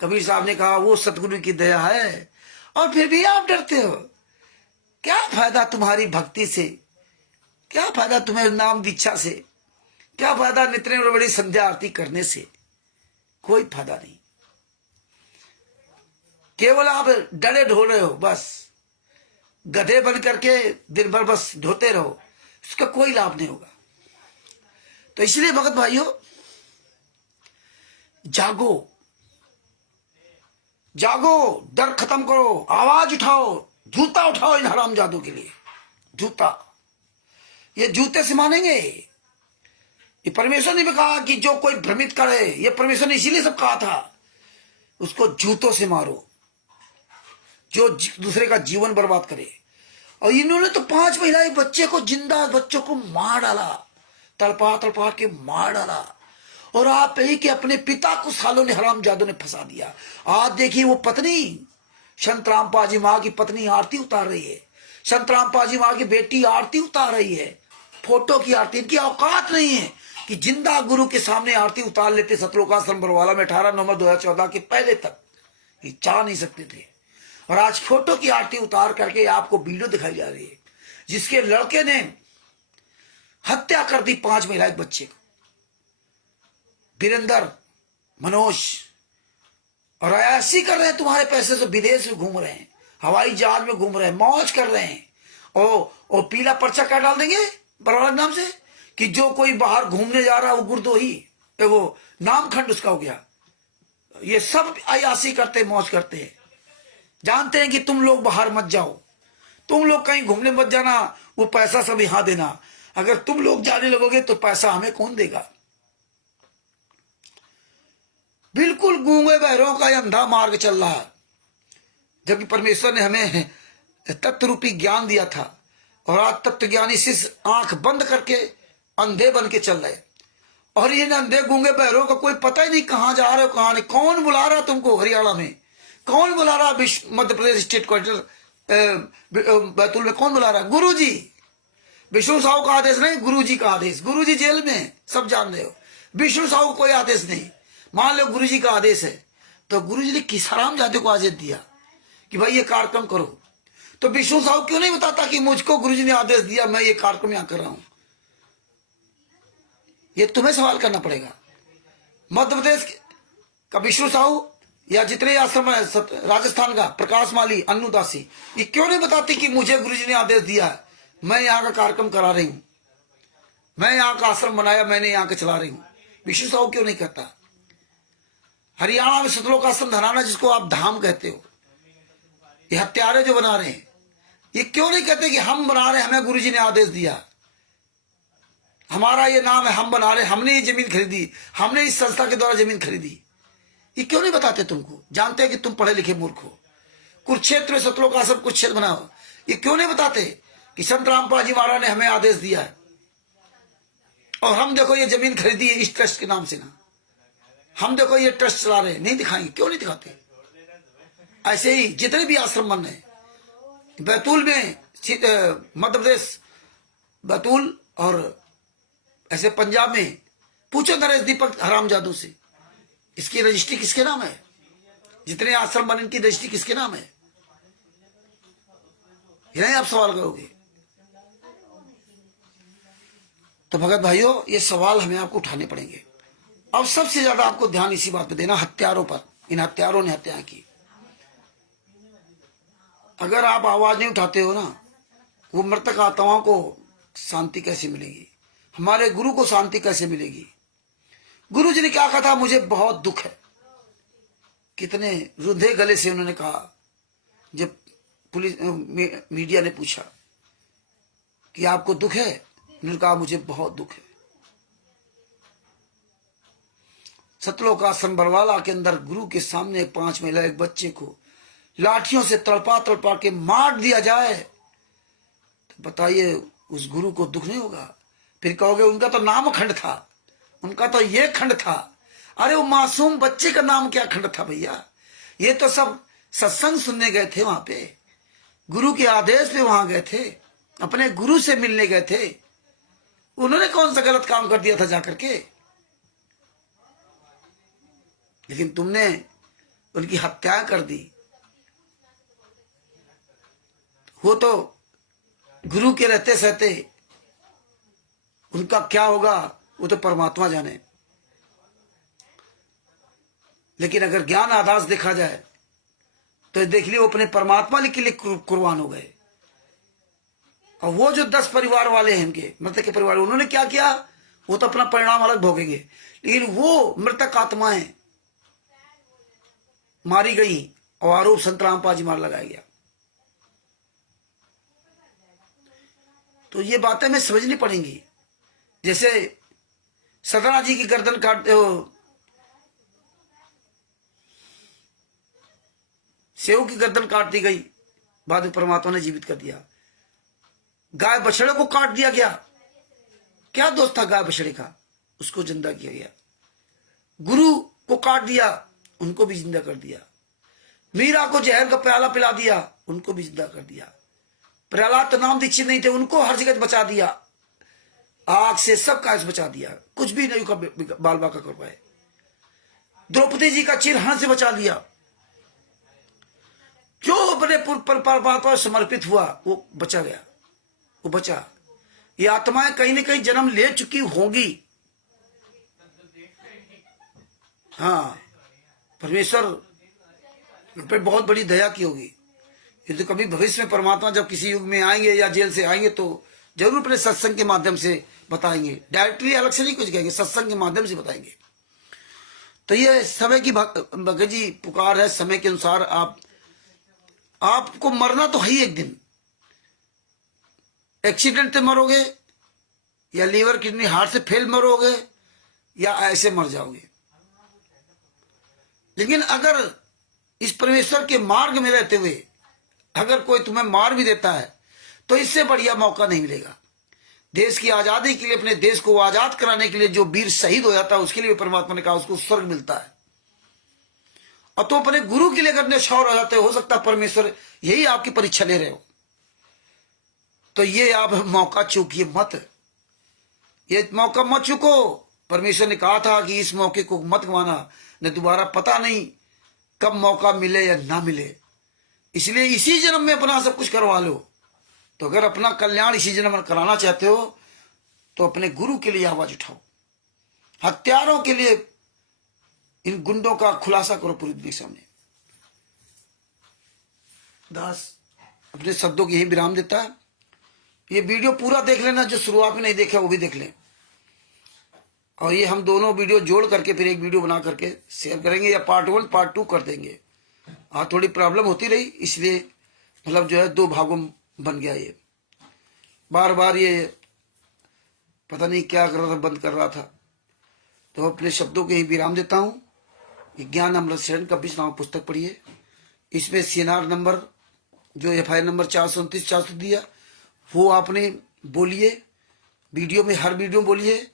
कबीर साहब ने कहा वो सतगुरु की दया है, और फिर भी आप डरते हो। क्या फायदा तुम्हारी भक्ति से, क्या फायदा तुम्हें नाम दीक्षा से, क्या फायदा नित्य और बड़ी संध्या आरती करने से? कोई फायदा नहीं। केवल आप डरे ढो रहे हो, बस गधे बन करके दिन भर बस ढोते रहो, उसका कोई लाभ नहीं होगा। तो इसलिए भगत भाइयों, जागो जागो, डर खत्म करो, आवाज उठाओ, जूता उठाओ इन हरामजादों के लिए। जूता, ये जूते से मानेंगे। ये परमेश्वर ने भी कहा कि जो कोई भ्रमित करे, ये परमेश्वर ने इसीलिए सब कहा था, उसको जूतों से मारो, जो दूसरे का जीवन बर्बाद करे। और इन्होंने तो 5 महिलाएं बच्चे को, जिंदा बच्चों को मार डाला, तड़पा तड़पा के मार डाला। और आप ही के अपने पिता को सालों ने हरामजादों ने फंसा दिया। आज देखिए वो पत्नी संत रामपाल जी माँ की पत्नी आरती उतार रही है, संत रामपाल जी माँ की बेटी आरती उतार रही है, फोटो की आरती। इनकी औकात नहीं है कि जिंदा गुरु के सामने आरती उतार लेते। सतलोकाश्रम बरवाला में 18 नवंबर 2014 के पहले तक ये चाह नहीं सकते थे, और आज फोटो की आरती उतार करके आपको वीडियो दिखाई जा रही है, जिसके लड़के ने हत्या कर दी 5 महिला बच्चे को, वीरेंद्र, मनोज। और ऐसी कर रहे हैं, तुम्हारे पैसे से विदेश में घूम रहे हैं, हवाई जहाज में घूम रहे हैं, मौज कर रहे हैं। और पीला पर्चा क्या डाल देंगे बरवाला नाम से कि जो कोई बाहर घूमने जा रहा है वो गुरदोही, वो नामखंड उसका हो गया। ये सब अयासी करते, मौज करते हैं। जानते हैं कि तुम लोग बाहर मत जाओ, तुम लोग कहीं घूमने मत जाना, वो पैसा सब यहां देना। अगर तुम लोग जाने लगोगे तो पैसा हमें कौन देगा? बिल्कुल गूंगे बहरों का अंधा मार्ग चल रहा है, जबकि परमेश्वर ने हमें तत्व रूपी ज्ञान दिया था। और आज तत्व ज्ञानी शिष्य आंख बंद करके अंधे बन के चल रहे। और ये अंधे गूंगे बहरों का कोई पता ही नहीं कहां जा रहे हो, कहां नहीं। कौन बुला रहा तुमको हरियाणा में? कौन बुला रहा? मध्य प्रदेश स्टेट क्वार्टर बैतूल में कौन बुला रहा? गुरु जी। विष्णु साहू का आदेश नहीं, गुरु जी का आदेश। गुरु जी जेल में, सब जान रहे हो। विष्णु साहू कोई आदेश नहीं। मान लो गुरु जी का आदेश है, तो गुरु जी ने किस हरामजादे को आदेश दिया कि भाई ये कार्यक्रम करो? तो विष्णु साहू क्यों नहीं बताता कि मुझको गुरु जी ने आदेश दिया, मैं ये कार्यक्रम यहां कर रहा हूं? ये तुम्हें सवाल करना पड़ेगा। मध्य प्रदेश का विष्णु साहू या जितने आश्रम है, राजस्थान का प्रकाश माली, अन्नू दासी, ये क्यों नहीं बताते कि मुझे गुरु जी ने आदेश दिया है, मैं यहाँ का कार्यक्रम करा रही हूं, मैं यहाँ का आश्रम बनाया, मैंने यहाँ का चला रही हूं? विष्णु साहू क्यों नहीं कहता? हरियाणा में सतलोकाश्रम धराना, जिसको आप धाम कहते हो, ये हत्यारे जो बना रहे हैं, ये क्यों नहीं कहते कि हम बना रहे, हमें गुरुजी ने आदेश दिया, हमारा ये नाम है, हम बना रहे, हमने ये जमीन खरीदी, हमने इस संस्था के द्वारा जमीन खरीदी? ये क्यों नहीं बताते तुमको? जानते हैं कि तुम पढ़े लिखे मूर्ख हो। कुरुक्षेत्र में सतलोकाश्रम कुरुक्षेत्र बनाओ, ये क्यों नहीं बताते कि संत रामपाल जी महाराज ने हमें आदेश दिया है, और हम देखो ये जमीन खरीदी है इस ट्रस्ट के नाम से ना, हम देखो ये ट्रस्ट चला रहे हैं? नहीं दिखाएंगे, क्यों नहीं दिखाते? ऐसे ही जितने भी आश्रम बन रहे हैं, बैतूल में, मध्य प्रदेश बैतूल, और ऐसे पंजाब में, पूछो नरेश दीपक हरामजादू से, इसकी रजिस्ट्री किसके नाम है? जितने आश्रम बने इनकी रजिस्ट्री किसके नाम है? यही आप सवाल करोगे। तो भगत भाइयों, ये सवाल हमें आपको उठाने पड़ेंगे। अब सबसे ज्यादा आपको ध्यान इसी बात पे देना, हत्यारों पर। इन हत्यारों ने हत्या की। अगर आप आवाज नहीं उठाते हो ना, वो मृतक आत्माओं को शांति कैसे मिलेगी? हमारे गुरु को शांति कैसे मिलेगी? गुरु जी ने क्या कहा था? मुझे बहुत दुख है। कितने रुंधे गले से उन्होंने कहा। जब पुलिस मीडिया ने पूछा कि आपको दुख है, उन्होंने कहा मुझे बहुत दुख है। सतलोक आश्रम बरवाला के अंदर गुरु के सामने 5 महिला एक बच्चे को लाठियों से तड़पा तड़पा के मार दिया जाए, तो बताइए उस गुरु को दुख नहीं होगा? फिर कहोगे उनका तो नाम खंड था, उनका तो ये खंड था। अरे वो मासूम बच्चे का नाम क्या खंड था भैया? ये तो सब सत्संग सुनने गए थे, वहां पे गुरु के आदेश पे वहां गए थे, अपने गुरु से मिलने गए थे। उन्होंने कौन सा गलत काम कर दिया था जाकर के? लेकिन तुमने उनकी हत्या कर दी। वो तो गुरु के रहते सहते उनका क्या होगा वो तो परमात्मा जाने। लेकिन अगर ज्ञान आदास देखा जाए तो देख लियो अपने परमात्मा के लिए कुर्बान हो गए। और वो जो 10 परिवार वाले हैं इनके मृतक के परिवार, उन्होंने क्या किया वो तो अपना परिणाम अलग भोगेंगे। लेकिन वो मृतक आत्माएं मारी गई और आरोप संत रामपाल जी मार लगाया गया। तो ये बातें हमें समझनी पड़ेंगी। जैसे सदना जी की गर्दन काटते हो, सेव की गर्दन काट दी गई, बाद में परमात्मा ने जीवित कर दिया। गाय बछड़े को काट दिया गया, क्या दोष था गाय बछड़े का? उसको जिंदा किया गया। गुरु को काट दिया, उनको भी जिंदा कर दिया। मीरा को जहर का प्याला पिला दिया, उनको भी जिंदा कर दिया। प्रहलाद तो नाम दीक्षित नहीं थे, उनको हर जगह बचा दिया। आग से सब काज बचा दिया, कुछ भी नहीं का बाल बाका कर पाए। द्रौपदी जी का चिरहरण से बचा दिया। जो अपने पर समर्पित हुआ वो बचा गया, वो बचा। ये आत्माएं कहीं ना कहीं जन्म ले चुकी होंगी। हाँ, परमेश्वर पे बहुत बड़ी दया की होगी। ये तो कभी भविष्य में परमात्मा जब किसी युग में आएंगे या जेल से आएंगे तो जरूर अपने सत्संग के माध्यम से बताएंगे। डायरेक्टली अलग से नहीं कुछ कहेंगे, सत्संग के माध्यम से बताएंगे। तो ये समय की भगत जी पुकार है। समय के अनुसार आपको मरना तो है ही एक दिन। एक्सीडेंट से मरोगे या लीवर किडनी हार्ट से फेल मरोगे या ऐसे मर जाओगे। लेकिन अगर इस परमेश्वर के मार्ग में रहते हुए अगर कोई तुम्हें मार भी देता है तो इससे बढ़िया मौका नहीं मिलेगा। देश की आजादी के लिए, अपने देश को आजाद कराने के लिए जो वीर शहीद हो जाता है उसके लिए परमात्मा ने कहा उसको स्वर्ग मिलता है। और तो अपने गुरु के लिए अगर न्यौछावर हो जाते हो सकता है परमेश्वर यही आपकी परीक्षा ले रहे हो। तो ये आप मौका चूकिए मत, ये मौका मत चूको। परमेश्वर ने कहा था कि इस मौके को मत गंवाना, न दोबारा पता नहीं कब मौका मिले या ना मिले। इसलिए इसी जन्म में अपना सब कुछ करवा लो। तो अगर अपना कल्याण इसी जन्म में कराना चाहते हो तो अपने गुरु के लिए आवाज उठाओ। हत्यारों के लिए इन गुंडों का खुलासा करो पूरी दुनिया के सामने। दास अपने शब्दों की यही विराम देता है। ये वीडियो पूरा देख लेना, जो शुरुआत में नहीं देखा वो भी देख लें। और ये हम दोनों वीडियो जोड़ करके फिर एक वीडियो बना करके शेयर करेंगे या पार्ट 1 पार्ट 2 कर देंगे। थोड़ी प्रॉब्लम होती रही इसलिए मतलब जो है 2 भागों में बन गया। ये बार बार ये पता नहीं क्या कर रहा था, बंद कर रहा था। तो अपने शब्दों के ही विराम देता हूँ। ज्ञान अमृत शरण का 20 नाम पुस्तक पढ़िए। इसमें CNR नंबर जो FIR नंबर 429 दिया वो आपने बोलिए, वीडियो में हर वीडियो बोलिए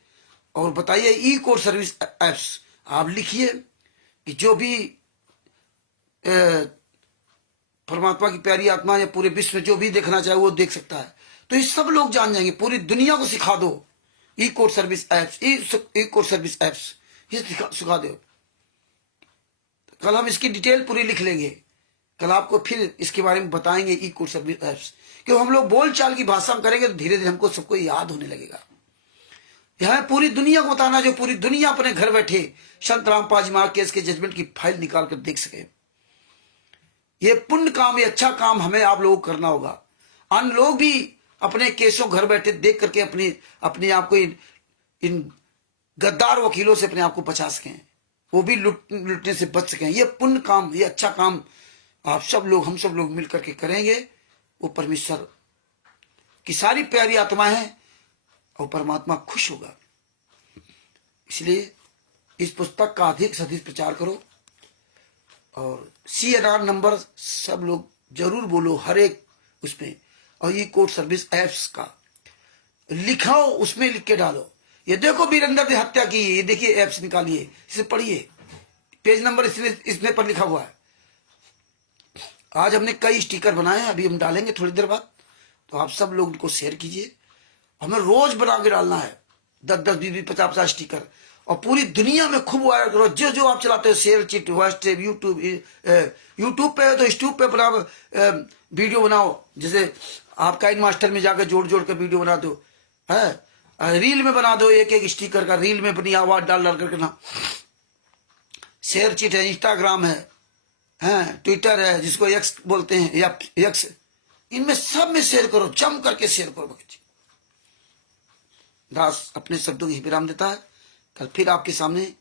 और बताइए। ई कोर्स सर्विस एप्स आप लिखिए कि जो भी परमात्मा की प्यारी आत्मा या पूरे विश्व में जो भी देखना चाहे वो देख सकता है। तो ये सब लोग जान जाएंगे, पूरी दुनिया को सिखा दो ई कोर्स सर्विस एप्स, ई कोर्स सर्विस एप्स ये सिखा दो। कल हम इसकी डिटेल पूरी लिख लेंगे। कल आपको फिर इसके बारे में बताएंगे ई कोर्स सर्विस एप्स। क्यों हम लोग बोलचाल की भाषा में करेंगे तो धीरे धीरे हमको सबको याद होने लगेगा। यह पूरी दुनिया को बताना, जो पूरी दुनिया अपने घर बैठे संत रामपाल जी महाराज केस के जजमेंट की फाइल निकाल कर देख सके। ये पुण्य काम, ये अच्छा काम हमें आप लोगों को करना होगा। अन्य लोग भी अपने केसों घर बैठे देख करके अपने आप को इन गद्दार वकीलों से अपने आप को बचा सकें, वो भी लुटने से बच सकें। ये पुण्य काम, ये अच्छा काम आप सब लोग, हम सब लोग मिलकर के करेंगे। वो परमेश्वर की सारी प्यारी आत्मा है और परमात्मा खुश होगा। इसलिए इस पुस्तक का अधिक से अधिक प्रचार करो और CNR नंबर सब लोग जरूर बोलो हर एक उसमें। और ई कोर्ट सर्विस एप्स का लिखाओ, उसमें लिख के डालो, ये देखो वीरेंद्र ने हत्या की, ये देखिए एप्स निकालिए, इसे पढ़िए, पेज नंबर इसमें पर लिखा हुआ है। आज हमने कई स्टिकर बनाए हैं, अभी हम डालेंगे थोड़ी देर बाद, तो आप सब लोग उनको शेयर कीजिए। हमें रोज बना के डालना है 10-10, 20-20, 50-50 स्टिकर, और पूरी दुनिया में खूब वायरल करो। जो जो आप चलाते हो, शेयर चिट, व्हाट्सएप, यूट्यूब पे तो यूट्यूब पे अपना वीडियो बनाओ, जैसे आप काइन मास्टर में जाकर जोड़ जोड़ कर वीडियो बना दो, है रील में बना दो, एक एक स्टिकर का रील में अपनी आवाज डाल डाल करके ना। शेयर चिट है, इंस्टाग्राम है, ट्विटर है जिसको एक्स बोलते हैं, या एक्स, इनमें सब में शेयर करो, जम करके शेयर करो। भगत जी दास अपने शब्दों की विराम देता है। कल फिर आपके सामने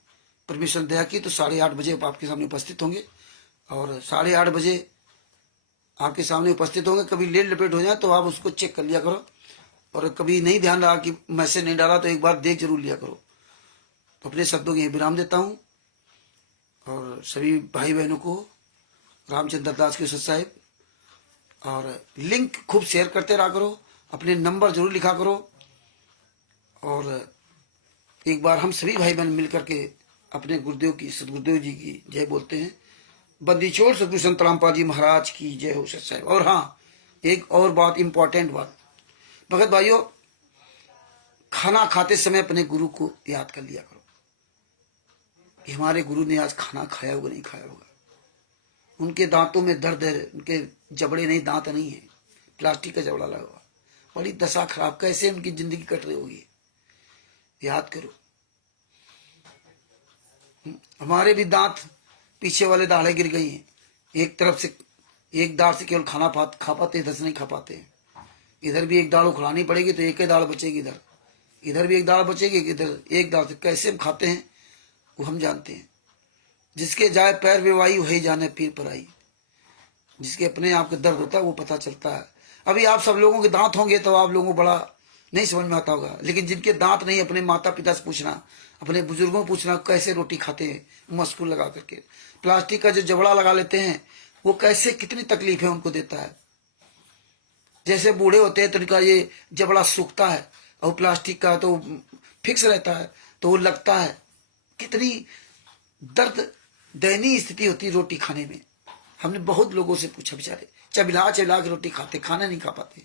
परमेश्वर दया की तो 8:30 बजे आपके सामने उपस्थित होंगे, और 8:30 बजे आपके सामने उपस्थित होंगे। कभी लेट लपेट हो जाए तो आप उसको चेक कर लिया करो, और कभी नहीं ध्यान रहा कि मैसेज नहीं डाला तो एक बार देख जरूर लिया करो। तो अपने शब्दों की विराम देता हूँ, और सभी भाई बहनों को रामचंद्र दास के साहब, और लिंक खूब शेयर करते रहा करो, अपने नंबर जरूर लिखा करो, और एक बार हम सभी भाई बहन मिलकर के अपने गुरुदेव की, सदगुरुदेव जी की जय बोलते हैं। बंदीछोड़ सदगुरु संत रामपाल जी महाराज की जय हो साहब। और हाँ, एक और बात, इंपॉर्टेंट बात, भगत भाइयों, खाना खाते समय अपने गुरु को याद कर लिया करो कि हमारे गुरु ने आज खाना खाया होगा नहीं खाया होगा। उनके दांतों में दर्द है, उनके जबड़े नहीं, दांत नहीं है, प्लास्टिक का जबड़ा लगा हुआ, बड़ी दशा खराब, कैसे उनकी जिंदगी कट रही होगी, याद करो। हमारे भी दांत, पीछे वाले दाढ़े गिर गई हैं, एक तरफ से, एक दाढ़ से केवल खाना खा पाते, इधर से नहीं खा पाते। इधर भी एक दाढ़ उखड़ानी पड़ेगी तो एक ही दाढ़ बचेगी, इधर भी एक दाढ़ बचेगी, इधर एक दाढ़ से कैसे हम खाते हैं वो हम जानते हैं। जिसके जाए पैर बेवाई वही जाने पीर पर आई। जिसके अपने आप का दर्द होता है वो पता चलता है। अभी आप सब लोगों के दांत होंगे तो आप लोगों को बड़ा नहीं समझ में आता होगा, लेकिन जिनके दांत नहीं, अपने माता पिता से पूछना, अपने बुजुर्गों को पूछना कैसे रोटी खाते हैं मस्कुल लगा करके। प्लास्टिक का जो जबड़ा लगा लेते हैं वो कैसे, कितनी तकलीफें उनको देता है। जैसे बूढ़े होते हैं तो उनका ये जबड़ा सूखता है, और प्लास्टिक का तो फिक्स रहता है तो वो लगता है। कितनी दर्द दयनीय स्थिति होती है रोटी खाने में। हमने बहुत लोगों से पूछा, बेचारे चबिला चबिला के रोटी खाते, खाना नहीं खा पाते,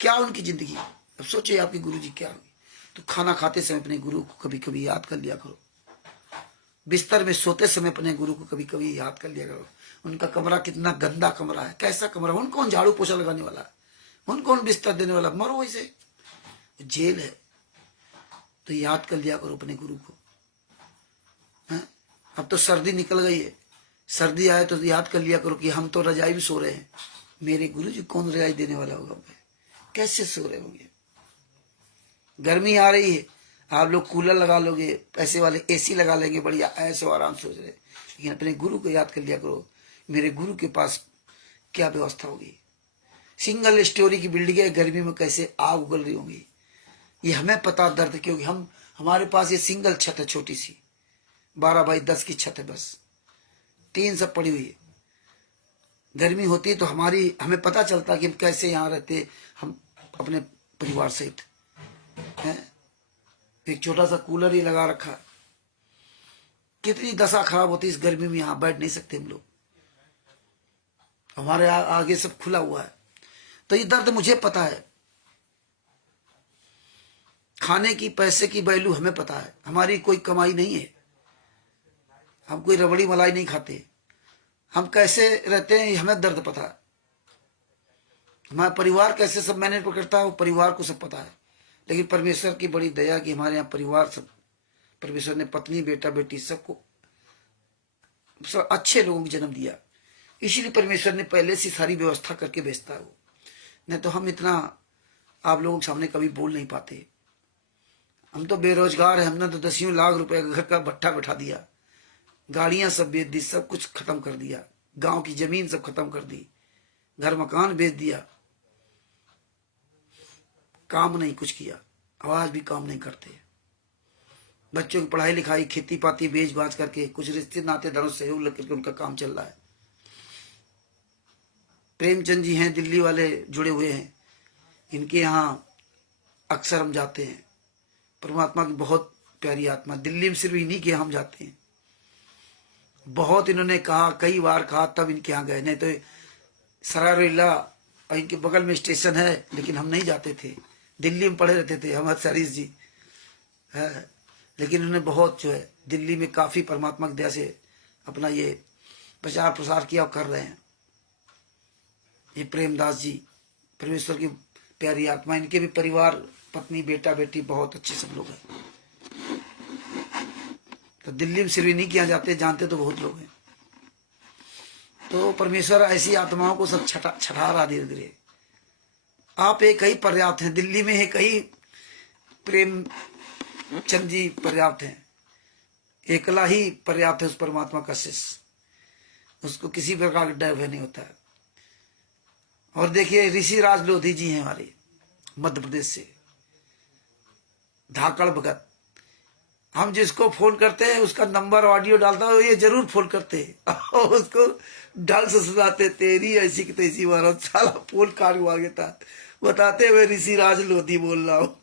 क्या उनकी जिंदगी। अब सोचिए आपके गुरु जी क्या होंगे। तो खाना खाते समय अपने गुरु को कभी कभी याद कर लिया करो, बिस्तर में सोते समय अपने गुरु को कभी कभी याद कर लिया करो। उनका कमरा कितना गंदा कमरा है, कैसा कमरा, उन कौन झाड़ू पोछा लगाने वाला है, उन कौन बिस्तर देने वाला, मरो वैसे, जेल है। तो याद कर लिया करो अपने गुरु को। अब तो सर्दी निकल गई है, सर्दी आए तो याद कर लिया करो कि हम तो रजाई में सो रहे हैं, मेरे गुरु जी कौन रजाई देने वाला होगा, कैसे सो रहे होंगे। गर्मी आ रही है, आप लोग कूलर लगा लोगे, पैसे वाले AC लगा लेंगे, बढ़िया ऐसे आराम सोच रहे। लेकिन अपने गुरु को याद कर लिया करो, मेरे गुरु के पास क्या व्यवस्था होगी। सिंगल स्टोरी की बिल्डिंग है, गर्मी में कैसे आग उगल रही होंगी, ये हमें पता दर्द, क्योंकि हमारे पास ये सिंगल छत है, छोटी सी 12x10 की छत है, बस टीन सब पड़ी हुई है। गर्मी होती है तो हमें पता चलता कि हम कैसे यहाँ रहते, हम अपने परिवार सहित हैं। एक छोटा सा कूलर ही लगा रखा, कितनी दशा खराब होती इस गर्मी में, यहाँ बैठ नहीं सकते हम लोग, हमारे आगे सब खुला हुआ है। तो ये दर्द मुझे पता है। खाने की, पैसे की वैल्यू हमें पता है, हमारी कोई कमाई नहीं है, हम कोई रबड़ी मलाई नहीं खाते, हम कैसे रहते हैं हमें दर्द पता है। हमारा परिवार कैसे सब मैनेज करता है वो परिवार को सब पता है। लेकिन परमेश्वर की बड़ी दया कि हमारे यहाँ परिवार सब, परमेश्वर ने पत्नी बेटा बेटी सबको, सब अच्छे लोगों को जन्म दिया, इसीलिए परमेश्वर ने पहले से सारी व्यवस्था करके भेजता है वो। नहीं तो हम इतना आप लोगों के सामने कभी बोल नहीं पाते। हम तो बेरोजगार है, हमने तो 10 लाख रुपए घर का भट्ठा बैठा दिया, गाड़ियां सब बेच दी, सब कुछ खत्म कर दिया, गांव की जमीन सब खत्म कर दी, घर मकान बेच दिया, काम नहीं कुछ किया, आवाज भी काम नहीं करते। बच्चों की पढ़ाई लिखाई, खेती पाती बेच बाच करके, कुछ रिश्ते नातेदारों से सहयोग लग करके उनका काम चल रहा है। प्रेमचंद जी हैं, दिल्ली वाले जुड़े हुए हैं, इनके यहाँ अक्सर हम जाते हैं। परमात्मा की बहुत प्यारी आत्मा, दिल्ली में सिर्फ इन्हीं के यहाँ हम जाते हैं। बहुत इन्होंने कहा, कई बार कहा, तब इनके यहाँ गए, नहीं तो सरारोइला इनके बगल में स्टेशन है, लेकिन हम नहीं जाते थे। दिल्ली में पढ़े रहते थे हम सरीश जी है, लेकिन उन्होंने बहुत जो है दिल्ली में काफी परमात्मा की दया से अपना ये प्रचार प्रसार किया और कर रहे हैं। ये प्रेमदास जी, परमेश्वर की प्यारी आत्मा, इनके भी परिवार, पत्नी, बेटा, बेटी बहुत अच्छे सब लोग हैं। तो दिल्ली में सिर्फ नहीं किया जाते, जानते तो बहुत लोग हैं। तो परमेश्वर ऐसी आत्माओं को सब छठा रहा धीरे धीरे। आप एक ही पर्याप्त हैं, दिल्ली में एक ही प्रेम चंद जी पर्याप्त हैं, एकला ही पर्याप्त है उस परमात्मा का शिष्य, उसको किसी प्रकार का डर भय नहीं होता है। और देखिए ऋषि राज लोधी जी हैं हमारे मध्य प्रदेश से, धाकड़ भगत। हम जिसको फोन करते हैं उसका नंबर ऑडियो डालता है, ये जरूर फोन करते हैं और उसको ढंग से सुनाते, तेरी ऐसी की तैसी महाराज, साला फोन काट हुआ गया था, बताते हुए ऋषि राज लोधी बोल रहा हूँ।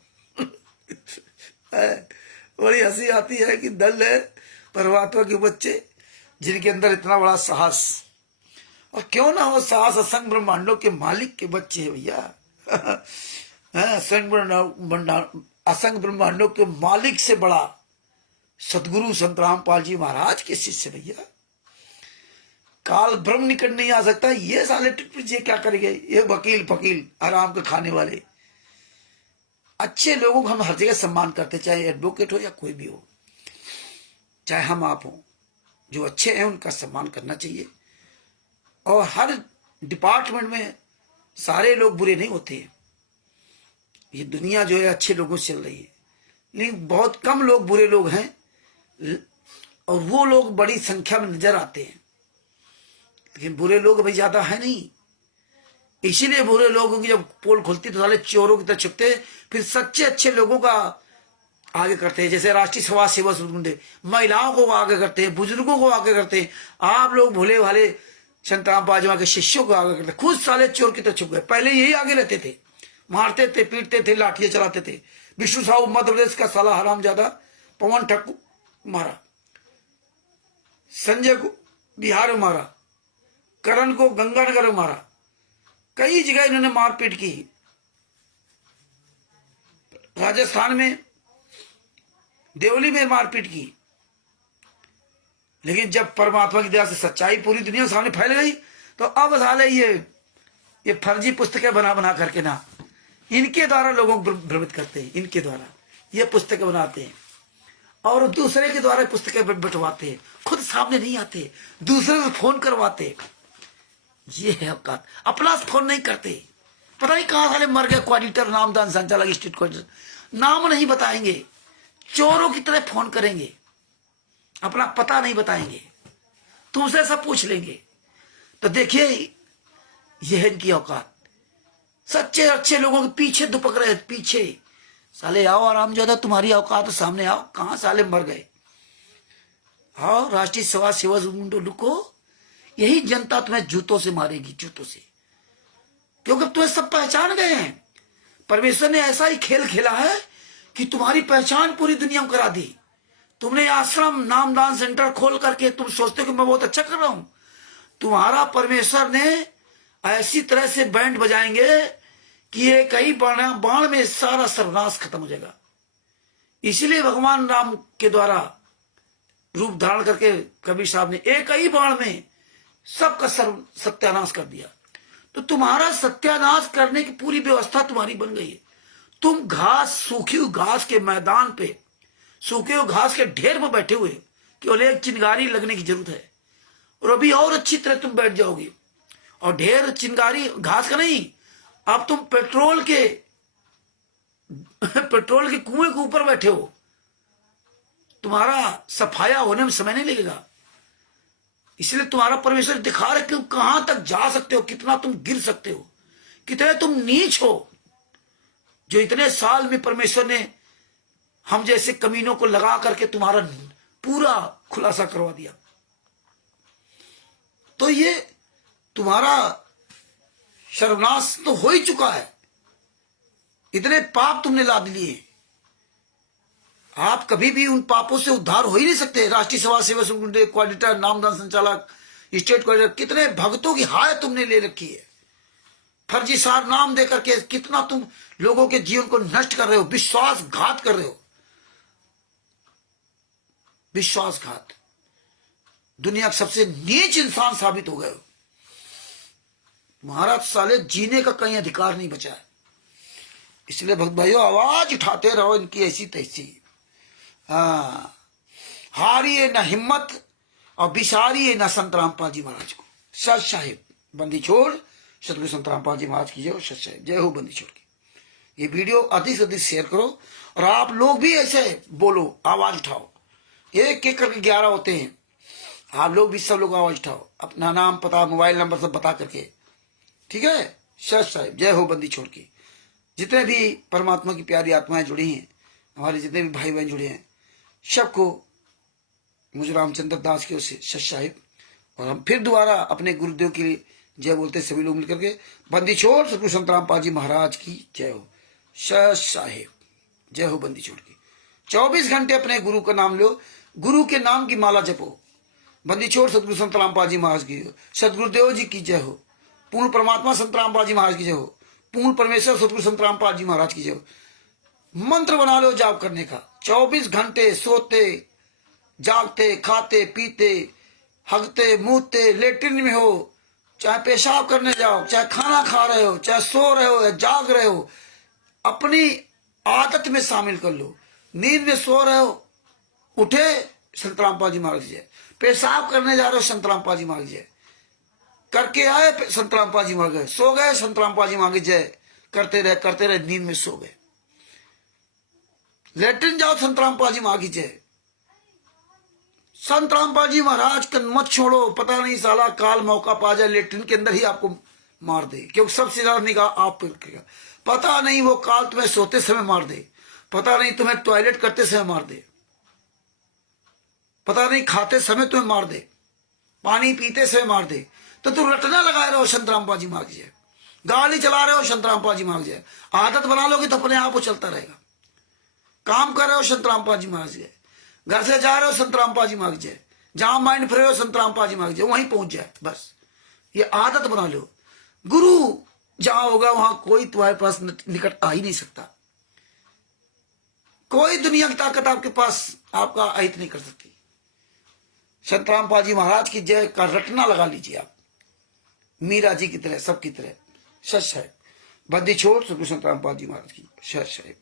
बड़ी हंसी आती है कि दल है परमात्मा के बच्चे जिनके अंदर इतना बड़ा साहस, और क्यों ना हो साहस, असंग ब्रह्मांडों के मालिक के बच्चे हैं भैया। असंग ब्रह्मांडों के मालिक से बड़ा सदगुरु संत रामपाल जी महाराज के शिष्य भैया। काल ब्रह्म निकट नहीं आ सकता, ये साले टिटपिट ये क्या करेंगे, ये वकील फकील आराम के खाने वाले। अच्छे लोगों को हम हर जगह सम्मान करते, चाहे एडवोकेट हो या कोई भी हो, चाहे हम आप हो, जो अच्छे हैं उनका सम्मान करना चाहिए। और हर डिपार्टमेंट में सारे लोग बुरे नहीं होते। ये दुनिया जो है अच्छे लोगों से चल रही है, लेकिन बहुत कम लोग बुरे लोग हैं, और वो लोग बड़ी संख्या में नजर आते हैं, लेकिन बुरे लोग भाई ज्यादा है नहीं। इसीलिए बुरे लोगों की जब पोल खुलती तो साले चोरों की तरह छुपते, फिर सच्चे अच्छे लोगों का आगे करते हैं। जैसे राष्ट्रीय समाज सेवा सुनते, महिलाओं को आगे करते हैं, बुजुर्गों को आगे करते हैं। आप लोग भोले भाले संत रामपाल जी के शिष्यों को आगे करते, खुद साले चोर की तरह छुप गए। पहले यही आगे रहते थे, मारते थे, पीटते थे, लाठियां चलाते थे। विष्णु साहू मध्य प्रदेश का साला हराम ज्यादा पवन ठक्कू मारा, संजय को बिहार में मारा, करण को गंगानगर में मारा, कई जगह इन्होंने मारपीट की। राजस्थान में देवली में मारपीट की। लेकिन जब परमात्मा की दया से सच्चाई पूरी दुनिया के सामने फैल गई, तो अब साले ये फर्जी पुस्तकें बना बना करके ना, इनके द्वारा लोगों को भ्रमित करते हैं। इनके द्वारा ये पुस्तकें बनाते हैं और दूसरे के द्वारा पुस्तकें बंटवाते हैं, खुद सामने नहीं आते, दूसरे से फोन करवाते। ये है औकात, अपना फोन नहीं करते। पता नहीं कहां साले मर गए क्वाडिटर, नामदान संचालक, स्टेट क्वाडिटर, नाम नहीं बताएंगे, चोरों की तरह फोन करेंगे, अपना पता नहीं बताएंगे, तुमसे सब पूछ लेंगे। तो देखिए यह है इनकी औकात। सच्चे अच्छे लोगों के पीछे दुपक रहे, पीछे साले आओ आराम ज्यादा, तुम्हारी औकात तो सामने आओ, कहां साले मर गए। आओ राष्ट्रीय समाज सेवा लुको, यही जनता तुम्हें जूतों से मारेगी, जूतों से, क्योंकि तुम्हें सब पहचान गए हैं। परमेश्वर ने ऐसा ही खेल खेला है कि तुम्हारी पहचान पूरी दुनिया में करा दी। तुमने आश्रम नामदान सेंटर खोल करके तुम सोचते हो कि मैं बहुत अच्छा कर रहा हूं, तुम्हारा परमेश्वर ने ऐसी तरह से बैंड बजाएंगे कि ये कई बाण में सारा सर्वनाश खत्म हो जाएगा। इसीलिए भगवान राम के द्वारा रूप धारण करके कबीर साहब ने एक ही बाण में सबका सत्यानाश कर दिया। तो तुम्हारा सत्यानाश करने की पूरी व्यवस्था तुम्हारी बन गई है। तुम घास, सूखी हुई घास के मैदान पे, सूखे हुए घास के ढेर में बैठे हुए, केवल एक चिंगारी लगने की जरूरत है, और अभी और अच्छी तरह तुम बैठ जाओगे। और ढेर चिंगारी घास का नहीं, अब तुम पेट्रोल के कुएं के ऊपर बैठे हो, तुम्हारा सफाया होने में समय नहीं लगेगा। इसलिए तुम्हारा परमेश्वर दिखा रहे कि कहां तक जा सकते हो, कितना तुम गिर सकते हो, कितने तुम नीच हो। जो इतने साल में परमेश्वर ने हम जैसे कमीनों को लगा करके तुम्हारा पूरा खुलासा करवा दिया। तो ये तुम्हारा सर्वनाश तो हो ही चुका है। इतने पाप तुमने लाद लिए, आप कभी भी उन पापों से उद्धार हो ही नहीं सकते। राष्ट्रीय समाज सेवा संघ कोऑर्डिनेटर, नामदान संचालक, स्टेट कोऑर्डिनेटर, कितने भक्तों की हाय तुमने ले रखी है। फर्जी सार नाम देकर के कितना तुम लोगों के जीवन को नष्ट कर रहे हो, विश्वासघात कर रहे हो, विश्वासघात। दुनिया का सबसे नीच इंसान साबित हो गए हो। महाराज साले जीने का कहीं अधिकार नहीं बचा है। इसलिए भक्त भाइयों आवाज उठाते रहो इनकी ऐसी तैसी। हाँ, हारिए न हिम्मत और बिसारिए न संत रामपाल जी महाराज को। सच साहिब बंदी छोड़ सतगुरु संत रामपाल जी महाराज की जय हो। सच साहिब जय हो बंदी छोड़ की। ये वीडियो अधिक से अधिक शेयर करो और आप लोग भी ऐसे बोलो, आवाज उठाओ। एक एक करके 11 होते हैं, आप लोग भी सब लोग आवाज उठाओ, अपना नाम पता मोबाइल नंबर सब बता करके, ठीक है। सच साहिब जय हो बंदी छोड़ की। जितने भी परमात्मा की प्यारी आत्माएं जुड़ी हैं, हमारे जितने भी भाई बहन जुड़े हैं, सबको मुझे रामचंद्र दास की ओर से सच साहिब। और हम फिर दोबारा अपने गुरुदेव के लिए जय बोलते सभी लोग मिलकर के। बंदी छोड़ सतगुरु संत रामपाल जी महाराज की जय हो। सच साहिब जय हो बंदी छोड़ की। 24 घंटे अपने गुरु का नाम लो, गुरु के नाम की माला जपो। बंदी छोड़ सतगुरु संत रामपाल जी महाराज की हो। सतगुरुदेव जी की जय हो। पूर्ण परमात्मा संत रामपाल जी महाराज की जय हो। पूर्ण परमेश्वर सतगुरु संत रामपाल जी महाराज की जय हो। मंत्र बना लो जाप करने का। 24 घंटे सोते जागते खाते पीते हगते मूते लेटरिन में हो, चाहे पेशाब करने जाओ, चाहे खाना खा रहे हो, चाहे सो रहे हो या जाग रहे हो, अपनी आदत में शामिल कर लो। नींद में सो रहे हो, उठे संत रामपाल जी महाराज जय। पेशाब करने जा रहे हो संत रामपाल जी महाराज जय। करके आए संत रामपाल जी महाराज, सो गए संत रामपाल जी महाराज जय। करते रहे नींद में सो गए। लेटरिन जाओ संत रामपाल जी महाराज की जय। संत रामपाल जी महाराज का मत छोड़ो, पता नहीं साला काल मौका पा जाए लेटरिन के अंदर ही आपको मार दे, क्योंकि सबसे ज्यादा निगाह आप पर रखेगा। पता नहीं वो काल तुम्हें सोते समय मार दे, पता नहीं तुम्हें टॉयलेट करते समय मार दे, पता नहीं खाते समय तुम्हें मार दे, पानी पीते समय मार दे। तो तुम रटना लगाए रहो संत रामपाल जी महाराज जय। गाड़ी चला रहे हो संत रामपाल जी महाराज जय। आदत बना लोगे तो अपने आप वो चलता रहेगा। काम कर रहे हो संत रामपाल जी महाराज जय। घर से जा रहे हो संत रामपाल जी महाराज जय। जहां माइंड फ्री हो संत रामपाल जी महाराज जय, वहीं पहुंच जाए बस। ये आदत बना लो। गुरु जहां होगा वहां कोई तुम्हारे पास निकट आ ही नहीं सकता। कोई दुनिया की ताकत आपके पास आपका अहित नहीं कर सकती। संत रामपाल जी महाराज की जय का रटना लगा लीजिए आप, मीरा जी की तरह, सबकी तरह। सच है बंदी छोड़ सतगुरु संत रामपाल जी महाराज की। सच है।